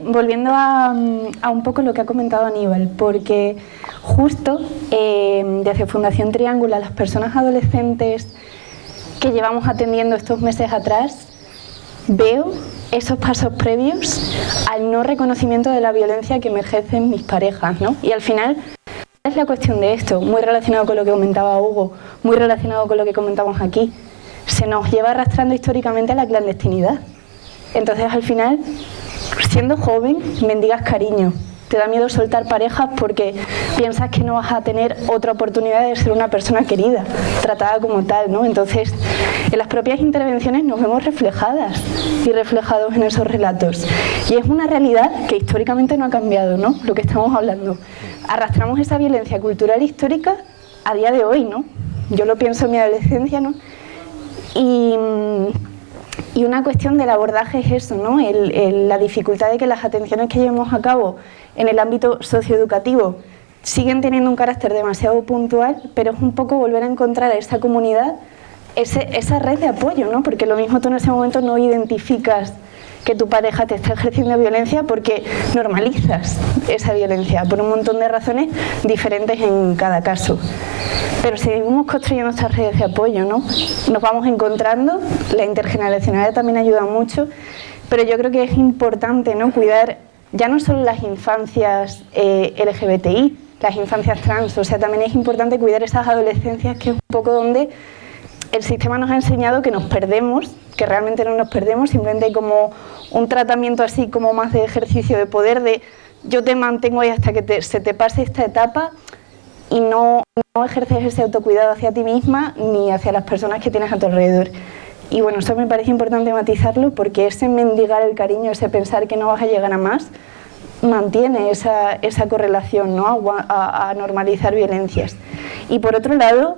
Volviendo a un poco lo que ha comentado Aníbal, porque justo desde Fundación Triángulo, las personas adolescentes que llevamos atendiendo estos meses atrás, veo esos pasos previos al no reconocimiento de la violencia que ejercen mis parejas, ¿no? Y al final es la cuestión de esto, muy relacionado con lo que comentaba Hugo, muy relacionado con lo que comentamos aquí. Se nos lleva arrastrando históricamente a la clandestinidad. Entonces, al final, siendo joven, mendigas cariño. Te da miedo soltar parejas porque piensas que no vas a tener otra oportunidad de ser una persona querida, tratada como tal, ¿no? Entonces, en las propias intervenciones nos vemos reflejadas y reflejados en esos relatos. Y es una realidad que históricamente no ha cambiado, ¿no? Lo que estamos hablando. Arrastramos esa violencia cultural histórica a día de hoy, ¿no? Yo lo pienso en mi adolescencia, ¿no? Y una cuestión del abordaje es eso, ¿no? La dificultad de que las atenciones que llevamos a cabo en el ámbito socioeducativo siguen teniendo un carácter demasiado puntual, pero es un poco volver a encontrar a esa comunidad, esa red de apoyo, ¿no? Porque lo mismo tú en ese momento no identificas que tu pareja te está ejerciendo violencia porque normalizas esa violencia por un montón de razones diferentes en cada caso. Pero seguimos construyendo estas redes de apoyo, ¿no? Nos vamos encontrando, la intergeneracionalidad también ayuda mucho, pero yo creo que es importante, ¿no? Cuidar ya no solo las infancias LGBTI, las infancias trans, o sea, también es importante cuidar esas adolescencias, que es un poco donde el sistema nos ha enseñado que nos perdemos, que realmente no nos perdemos, simplemente hay como un tratamiento así como más de ejercicio de poder, de yo te mantengo ahí hasta que se te pase esta etapa, y no ejerces ese autocuidado hacia ti misma ni hacia las personas que tienes a tu alrededor. Y bueno, eso me parece importante matizarlo, porque ese mendigar el cariño, ese pensar que no vas a llegar a más, mantiene esa correlación, ¿no?, a normalizar violencias. Y por otro lado,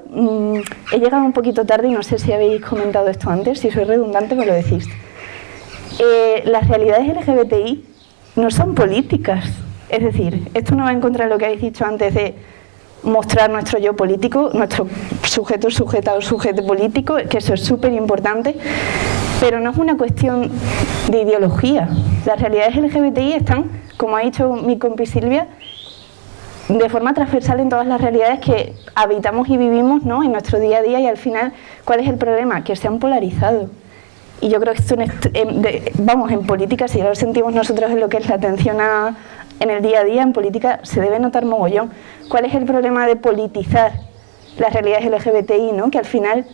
he llegado un poquito tarde y no sé si habéis comentado esto antes, si soy redundante me lo decís. Las realidades LGBTI no son políticas, es decir, esto no va en contra de lo que habéis dicho antes de mostrar nuestro yo político, nuestro sujeto político, que eso es súper importante, pero no es una cuestión de ideología. Las realidades LGBTI están, como ha dicho mi compi Silvia, de forma transversal en todas las realidades que habitamos y vivimos, ¿no?, en nuestro día a día, y al final, ¿cuál es el problema? Que se han polarizado. Y yo creo que esto en política, si ya lo sentimos nosotros en lo que es la atención en el día a día, en política se debe notar mogollón. ¿Cuál es el problema de politizar las realidades LGBTI, ¿no?, que al final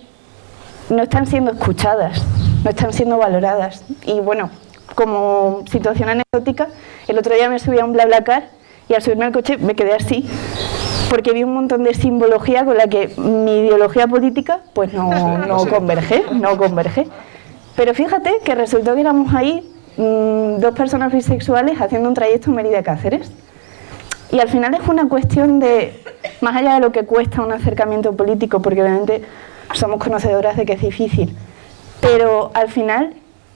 no están siendo escuchadas, no están siendo valoradas? Y bueno, como situación anecdótica, el otro día me subí a un BlaBlaCar y al subirme al coche me quedé así, porque vi un montón de simbología con la que mi ideología política pues no converge. Pero fíjate que resultó que éramos ahí dos personas bisexuales haciendo un trayecto Mérida-Cáceres. Y al final es una cuestión de, más allá de lo que cuesta un acercamiento político, porque obviamente somos conocedoras de que es difícil, pero al final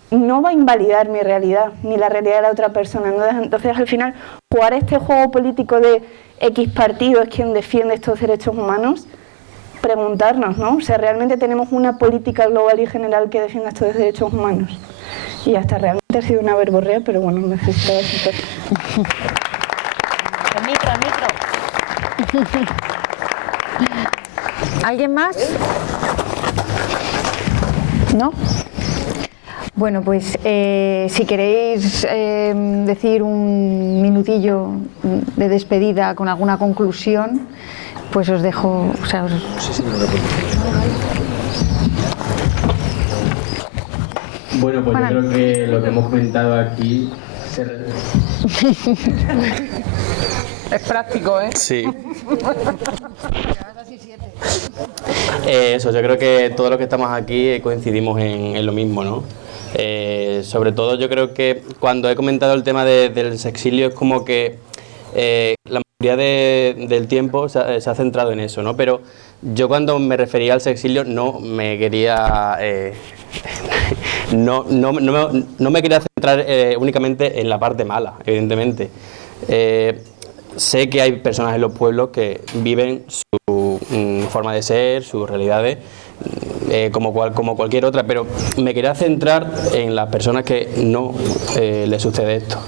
no va a invalidar mi realidad, ni la realidad de la otra persona, ¿no? Entonces al final jugar este juego político de X partido es quien defiende estos derechos humanos, preguntarnos, ¿no? O sea, ¿realmente tenemos una política global y general que defienda estos derechos humanos? Y hasta realmente ha sido una verborrea, pero bueno, necesitaba eso. El micro. ¿Alguien más? ¿No? Bueno, pues si queréis decir un minutillo de despedida con alguna conclusión, pues os dejo. O sea, Bueno, pues yo creo que lo que hemos comentado aquí Es práctico, ¿eh? Sí. Eso, yo creo que todos los que estamos aquí coincidimos en lo mismo, ¿no? Sobre todo yo creo que cuando he comentado el tema del sexilio es como que la mayoría del tiempo se ha centrado en eso, ¿no? Pero yo cuando me refería al sexilio no me quería no me quería centrar únicamente en la parte mala, evidentemente. Sé que hay personas en los pueblos que viven su forma de ser, sus realidades, como cualquier otra, pero me quería centrar en las personas que no les sucede esto.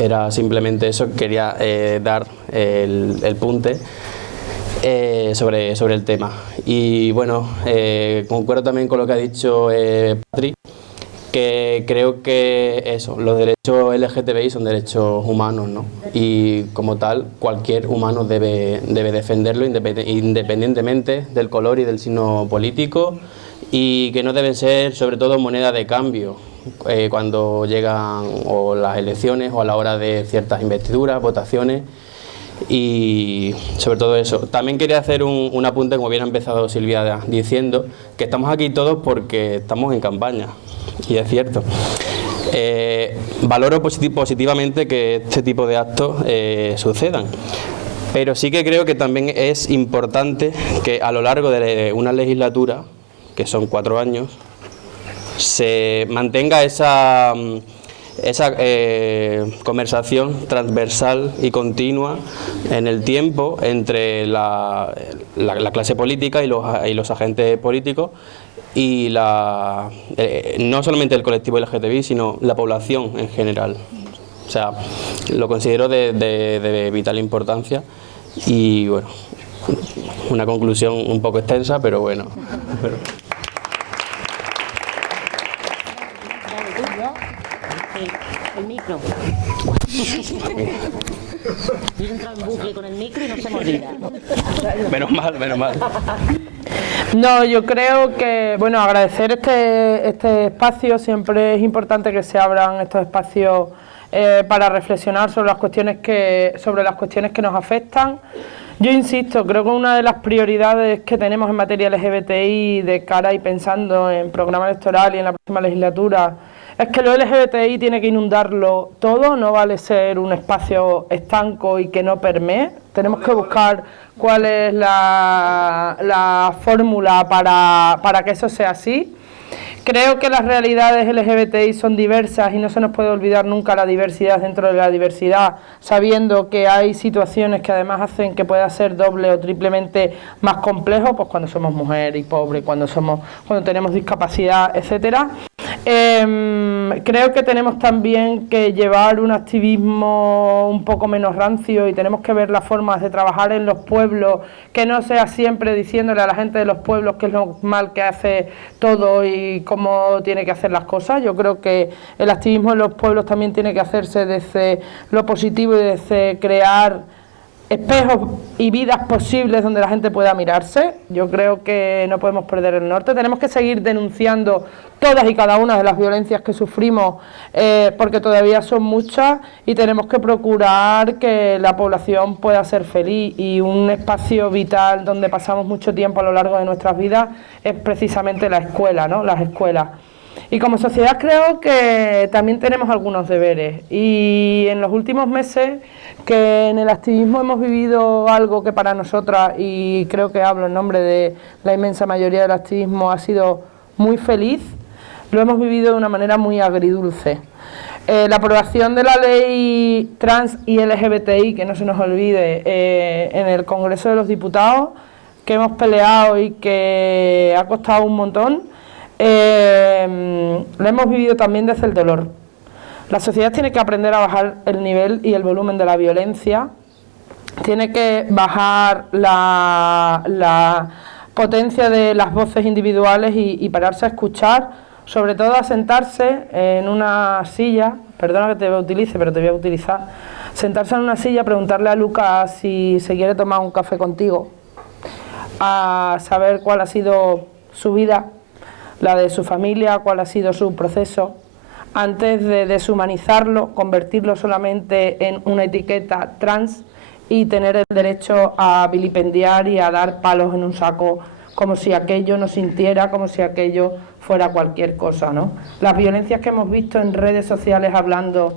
Era simplemente eso, quería dar el punte sobre el tema. Y bueno, concuerdo también con lo que ha dicho Patri, que creo que eso, los derechos LGTBI son derechos humanos, ¿no? Y como tal, cualquier humano debe defenderlo independientemente del color y del signo político, y que no deben ser, sobre todo, moneda de cambio cuando llegan o las elecciones o a la hora de ciertas investiduras, votaciones. Y sobre todo eso. También quería hacer un apunte, como bien ha empezado Silvia diciendo, que estamos aquí todos porque estamos en campaña, y es cierto. Valoro positivamente que este tipo de actos sucedan, pero sí que creo que también es importante que a lo largo de una legislatura, que son 4 años, se mantenga esa conversación transversal y continua en el tiempo entre la clase política y los agentes políticos y no solamente el colectivo LGTBI, sino la población en general. O sea, lo considero de vital importancia. Y bueno, una conclusión un poco extensa, pero bueno. Sí, el micro. Yo he entrado en bucle con el micro y no se me olvida. Menos mal, menos mal. No, yo creo que, bueno, agradecer este espacio. Siempre es importante que se abran estos espacios para reflexionar sobre las cuestiones que nos afectan. Yo insisto, creo que una de las prioridades que tenemos en materia LGBTI de cara y pensando en programa electoral y en la próxima legislatura es que lo LGBTI tiene que inundarlo todo, no vale ser un espacio estanco y que no permee. Tenemos que buscar cuál es la fórmula para que eso sea así. Creo que las realidades LGBTI son diversas y no se nos puede olvidar nunca la diversidad dentro de la diversidad, sabiendo que hay situaciones que además hacen que pueda ser doble o triplemente más complejo, pues cuando somos mujeres y pobres, cuando tenemos discapacidad, etcétera. Creo que tenemos también que llevar un activismo un poco menos rancio y tenemos que ver las formas de trabajar en los pueblos, que no sea siempre diciéndole a la gente de los pueblos qué es lo mal que hace todo y cómo tiene que hacer las cosas. Yo creo que el activismo en los pueblos también tiene que hacerse desde lo positivo y desde crear espejos y vidas posibles donde la gente pueda mirarse. Yo creo que no podemos perder el norte. Tenemos que seguir denunciando todas y cada una de las violencias que sufrimos, porque todavía son muchas, y tenemos que procurar que la población pueda ser feliz, y un espacio vital donde pasamos mucho tiempo a lo largo de nuestras vidas es precisamente la escuela, ¿no? Las escuelas. Y como sociedad creo que también tenemos algunos deberes, y en los últimos meses que en el activismo hemos vivido algo que para nosotras, y creo que hablo en nombre de la inmensa mayoría del activismo, ha sido muy feliz. Lo hemos vivido de una manera muy agridulce. La aprobación de la ley trans y LGBTI, que no se nos olvide, en el Congreso de los Diputados, que hemos peleado y que ha costado un montón, lo hemos vivido también desde el dolor. La sociedad tiene que aprender a bajar el nivel y el volumen de la violencia, tiene que bajar la potencia de las voces individuales y pararse a escuchar, sobre todo a sentarse en una silla, perdona que te utilice, pero te voy a utilizar, sentarse en una silla, preguntarle a Lucas si se quiere tomar un café contigo, a saber cuál ha sido su vida, la de su familia, cuál ha sido su proceso, antes de deshumanizarlo, convertirlo solamente en una etiqueta trans y tener el derecho a vilipendiar y a dar palos en un saco como si aquello no sintiera, como si aquello fuera cualquier cosa, ¿no? Las violencias que hemos visto en redes sociales hablando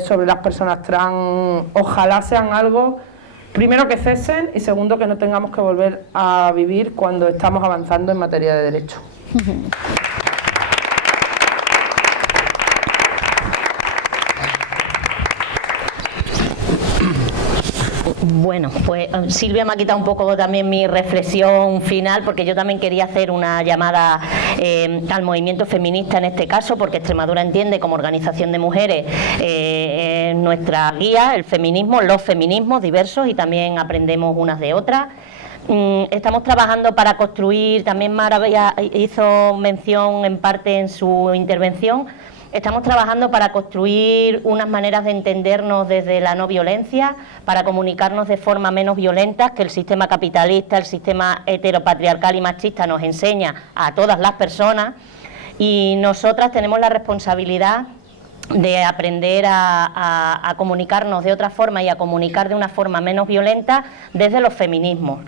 sobre las personas trans, ojalá sean algo, primero, que cesen, y segundo, que no tengamos que volver a vivir cuando estamos avanzando en materia de derechos. Bueno, pues Silvia me ha quitado un poco también mi reflexión final, porque yo también quería hacer una llamada al movimiento feminista en este caso, porque Extremadura entiende como organización de mujeres nuestra guía, el feminismo, los feminismos diversos, y también aprendemos unas de otras. Estamos trabajando para construir, también Mara hizo mención en parte en su intervención, estamos trabajando para construir unas maneras de entendernos desde la no violencia, para comunicarnos de forma menos violenta que el sistema capitalista, el sistema heteropatriarcal y machista nos enseña a todas las personas, y nosotras tenemos la responsabilidad de aprender a comunicarnos de otra forma y a comunicar de una forma menos violenta desde los feminismos.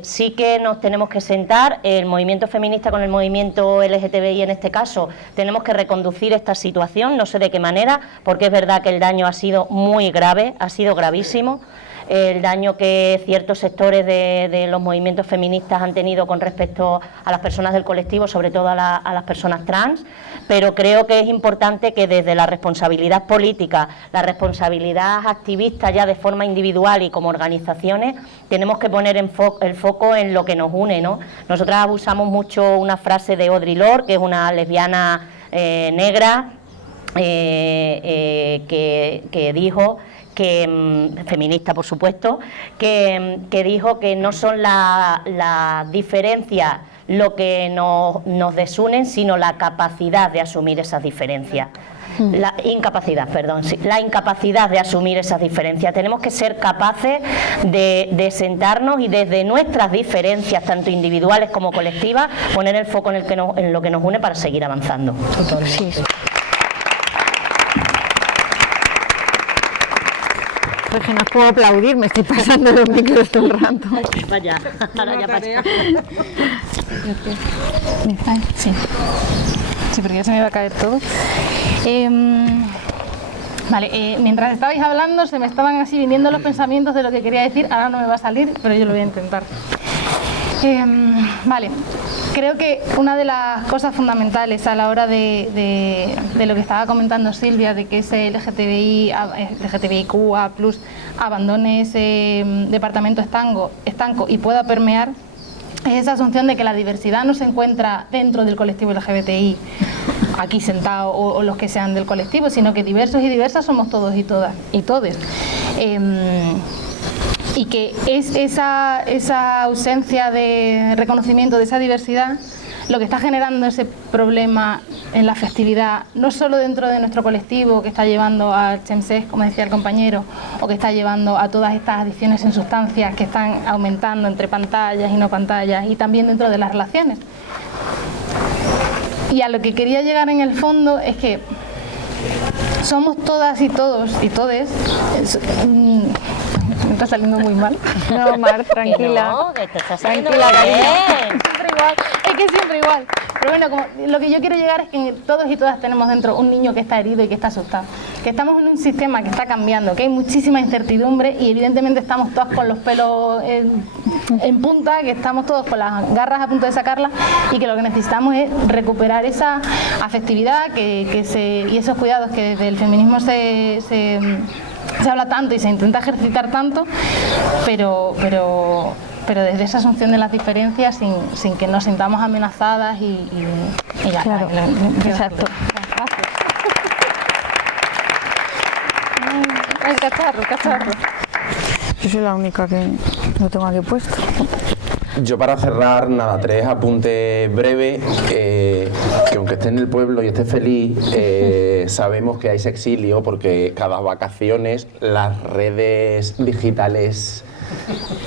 Sí que nos tenemos que sentar, el movimiento feminista con el movimiento LGTBI en este caso, tenemos que reconducir esta situación, no sé de qué manera, porque es verdad que el daño ha sido muy grave, ha sido gravísimo. El daño que ciertos sectores de los movimientos feministas han tenido con respecto a las personas del colectivo, sobre todo a las personas trans, pero creo que es importante que desde la responsabilidad política, la responsabilidad activista ya de forma individual y como organizaciones, tenemos que poner el foco en lo que nos une, ¿no? Nosotras usamos mucho una frase de Audre Lorde, que es una lesbiana negra, que dijo, feminista por supuesto, que dijo que no son las diferencias lo que nos desunen, sino la capacidad de asumir esas diferencias. La incapacidad de asumir esas diferencias. Tenemos que ser capaces de sentarnos y desde nuestras diferencias, tanto individuales como colectivas, poner el foco en lo que nos une para seguir avanzando. Sí. Pues que no os puedo aplaudir, me estoy pasando los micros todo el rato. Vaya, ahora ya pasa. Sí. Sí, porque ya se me va a caer todo. Vale, mientras estabais hablando se me estaban así viniendo los pensamientos de lo que quería decir. Ahora no me va a salir, pero yo lo voy a intentar. Vale, creo que una de las cosas fundamentales a la hora de lo que estaba comentando Silvia, de que ese LGTBIQA+ abandone ese departamento estanco y pueda permear, es esa asunción de que la diversidad no se encuentra dentro del colectivo LGBTI, aquí sentado, o los que sean del colectivo, sino que diversos y diversas somos todos y todas y todes. Y que es esa ausencia de reconocimiento de esa diversidad lo que está generando ese problema en la festividad, no solo dentro de nuestro colectivo, que está llevando al chemsex, como decía el compañero, o que está llevando a todas estas adicciones en sustancias que están aumentando entre pantallas y no pantallas, y también dentro de las relaciones. Y a lo que quería llegar en el fondo es que somos todas y todos y todes. Me está saliendo muy mal. No, Mar, tranquila. No, que te está saliendo Tranquila, bien. Siempre igual, es que siempre igual. Pero bueno, como lo que yo quiero llegar es que todos y todas tenemos dentro un niño que está herido y que está asustado. Que estamos en un sistema que está cambiando, que hay muchísima incertidumbre y evidentemente estamos todas con los pelos en punta, que estamos todos con las garras a punto de sacarlas y que lo que necesitamos es recuperar esa afectividad y esos cuidados que desde el feminismo se habla tanto y se intenta ejercitar tanto, pero desde esa asunción de las diferencias sin que nos sintamos amenazadas y ya. Claro, exacto. El cacharro. Yo soy la única que lo tengo aquí puesto. Yo para cerrar, nada, 3 apuntes breves, que aunque esté en el pueblo y esté feliz, sabemos que hay sexilio porque cada vacaciones las redes digitales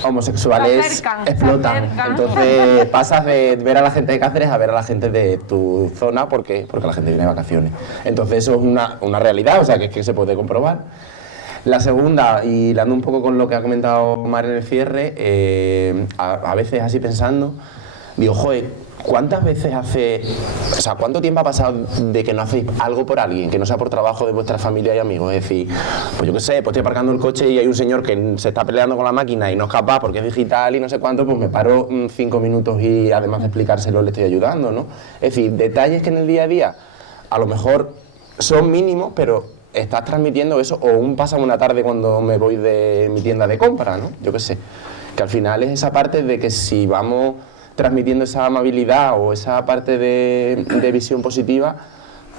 homosexuales explotan. Entonces pasas de ver a la gente de Cáceres a ver a la gente de tu zona porque la gente viene de vacaciones. Entonces eso es una realidad, o sea que es que se puede comprobar. La segunda, y hilando un poco con lo que ha comentado Mar en el cierre, a veces así pensando, digo, joder, ¿cuántas veces cuánto tiempo ha pasado de que no hacéis algo por alguien, que no sea por trabajo de vuestra familia y amigos? Es decir, pues yo qué sé, pues estoy aparcando el coche y hay un señor que se está peleando con la máquina y no es capaz porque es digital y no sé cuánto, pues me paro 5 minutos y además de explicárselo le estoy ayudando, ¿no? Es decir, detalles que en el día a día a lo mejor son mínimos, pero estás transmitiendo eso, o pasa una tarde cuando me voy de mi tienda de compra, ¿no? Yo qué sé, que al final es esa parte de que si vamos transmitiendo esa amabilidad o esa parte de visión positiva,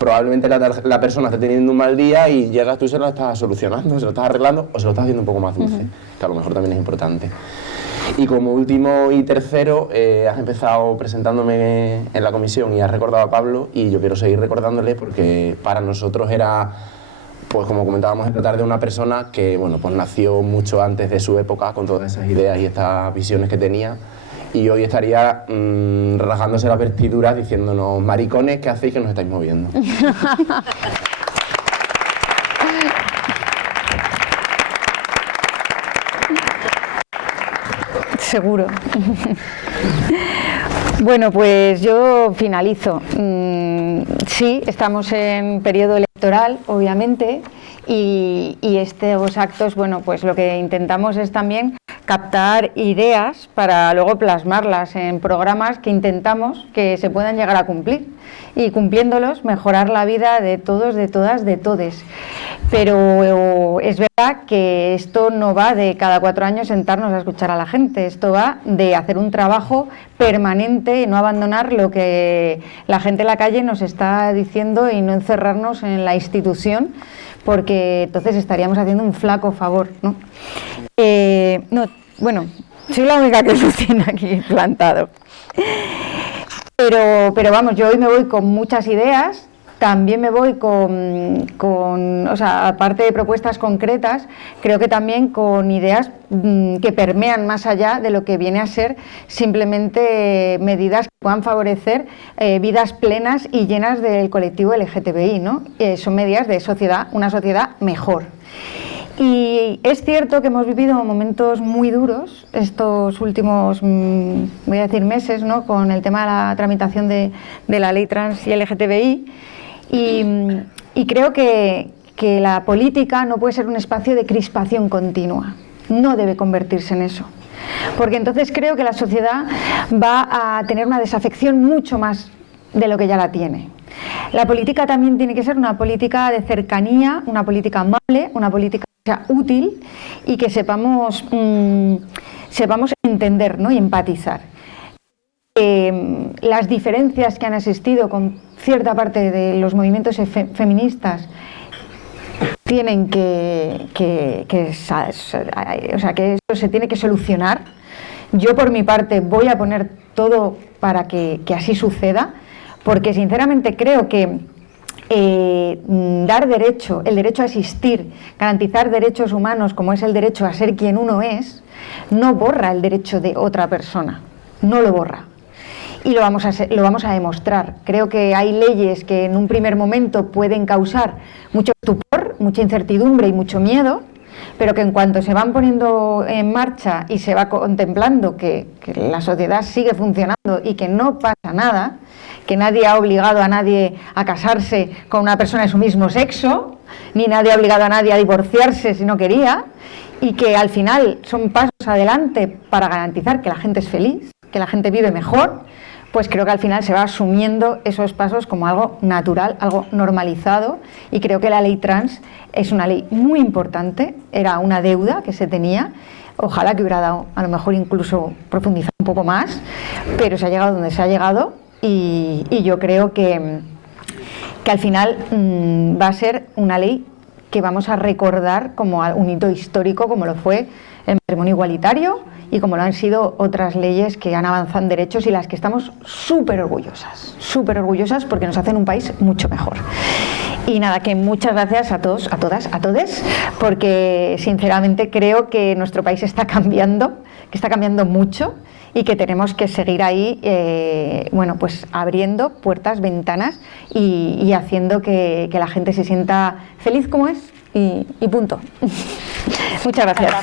probablemente la persona esté teniendo un mal día y llegas tú y se lo estás solucionando, se lo estás arreglando o se lo estás haciendo un poco más dulce, que a lo mejor también es importante. Y como último y tercero, has empezado presentándome en la comisión y has recordado a Pablo, y yo quiero seguir recordándole porque para nosotros era, pues como comentábamos esta tarde, una persona que bueno, pues nació mucho antes de su época con todas esas ideas y estas visiones que tenía, y hoy estaría rajándose las vestiduras diciéndonos: maricones, ¿qué hacéis que nos estáis moviendo? Seguro. Bueno, pues yo finalizo. Sí, estamos en periodo electoral, obviamente, y estos actos, bueno, pues lo que intentamos es también captar ideas para luego plasmarlas en programas que intentamos que se puedan llegar a cumplir, y cumpliéndolos mejorar la vida de todos, de todas, de todes. Pero es verdad que esto no va de cada 4 años sentarnos a escuchar a la gente, esto va de hacer un trabajo permanente y no abandonar lo que la gente en la calle nos está diciendo y no encerrarnos en la institución, porque entonces estaríamos haciendo un flaco favor, ¿no? Bueno, soy la única que lo tiene aquí plantado. Pero vamos, yo hoy me voy con muchas ideas. También me voy o sea, aparte de propuestas concretas, creo que también con ideas que permean más allá de lo que viene a ser simplemente medidas que puedan favorecer vidas plenas y llenas del colectivo LGTBI, ¿no? Son medidas de una sociedad mejor. Y es cierto que hemos vivido momentos muy duros estos últimos, voy a decir, meses, ¿no? Con el tema de la tramitación de la ley trans y LGTBI. Y creo que la política no puede ser un espacio de crispación continua, no debe convertirse en eso, porque entonces creo que la sociedad va a tener una desafección mucho más de lo que ya la tiene. La política también tiene que ser una política de cercanía, una política amable, una política que sea útil y que sepamos entender, ¿no? Y empatizar. Las diferencias que han existido con cierta parte de los movimientos feministas tienen o sea, que eso se tiene que solucionar. Yo por mi parte voy a poner todo para que así suceda, porque sinceramente creo que dar el derecho a existir, garantizar derechos humanos como es el derecho a ser quien uno es, no borra el derecho de otra persona, no lo borra. Y lo vamos a demostrar. Creo que hay leyes que en un primer momento pueden causar mucho estupor, mucha incertidumbre y mucho miedo, pero que en cuanto se van poniendo en marcha y se va contemplando que la sociedad sigue funcionando y que no pasa nada, que nadie ha obligado a nadie a casarse con una persona de su mismo sexo, ni nadie ha obligado a nadie a divorciarse si no quería, y que al final son pasos adelante para garantizar que la gente es feliz, que la gente vive mejor, pues creo que al final se va asumiendo esos pasos como algo natural, algo normalizado, y creo que la ley trans es una ley muy importante, era una deuda que se tenía, ojalá que hubiera dado a lo mejor incluso profundizar un poco más, pero se ha llegado donde se ha llegado y yo creo que al final va a ser una ley que vamos a recordar como un hito histórico, como lo fue el matrimonio igualitario y como lo han sido otras leyes que han avanzado en derechos y las que estamos súper orgullosas porque nos hacen un país mucho mejor. Y nada, que muchas gracias a todos, a todas, a todes, porque sinceramente creo que nuestro país está cambiando, que está cambiando mucho y que tenemos que seguir ahí, bueno, pues abriendo puertas, ventanas y haciendo que la gente se sienta feliz como es y punto. Muchas gracias.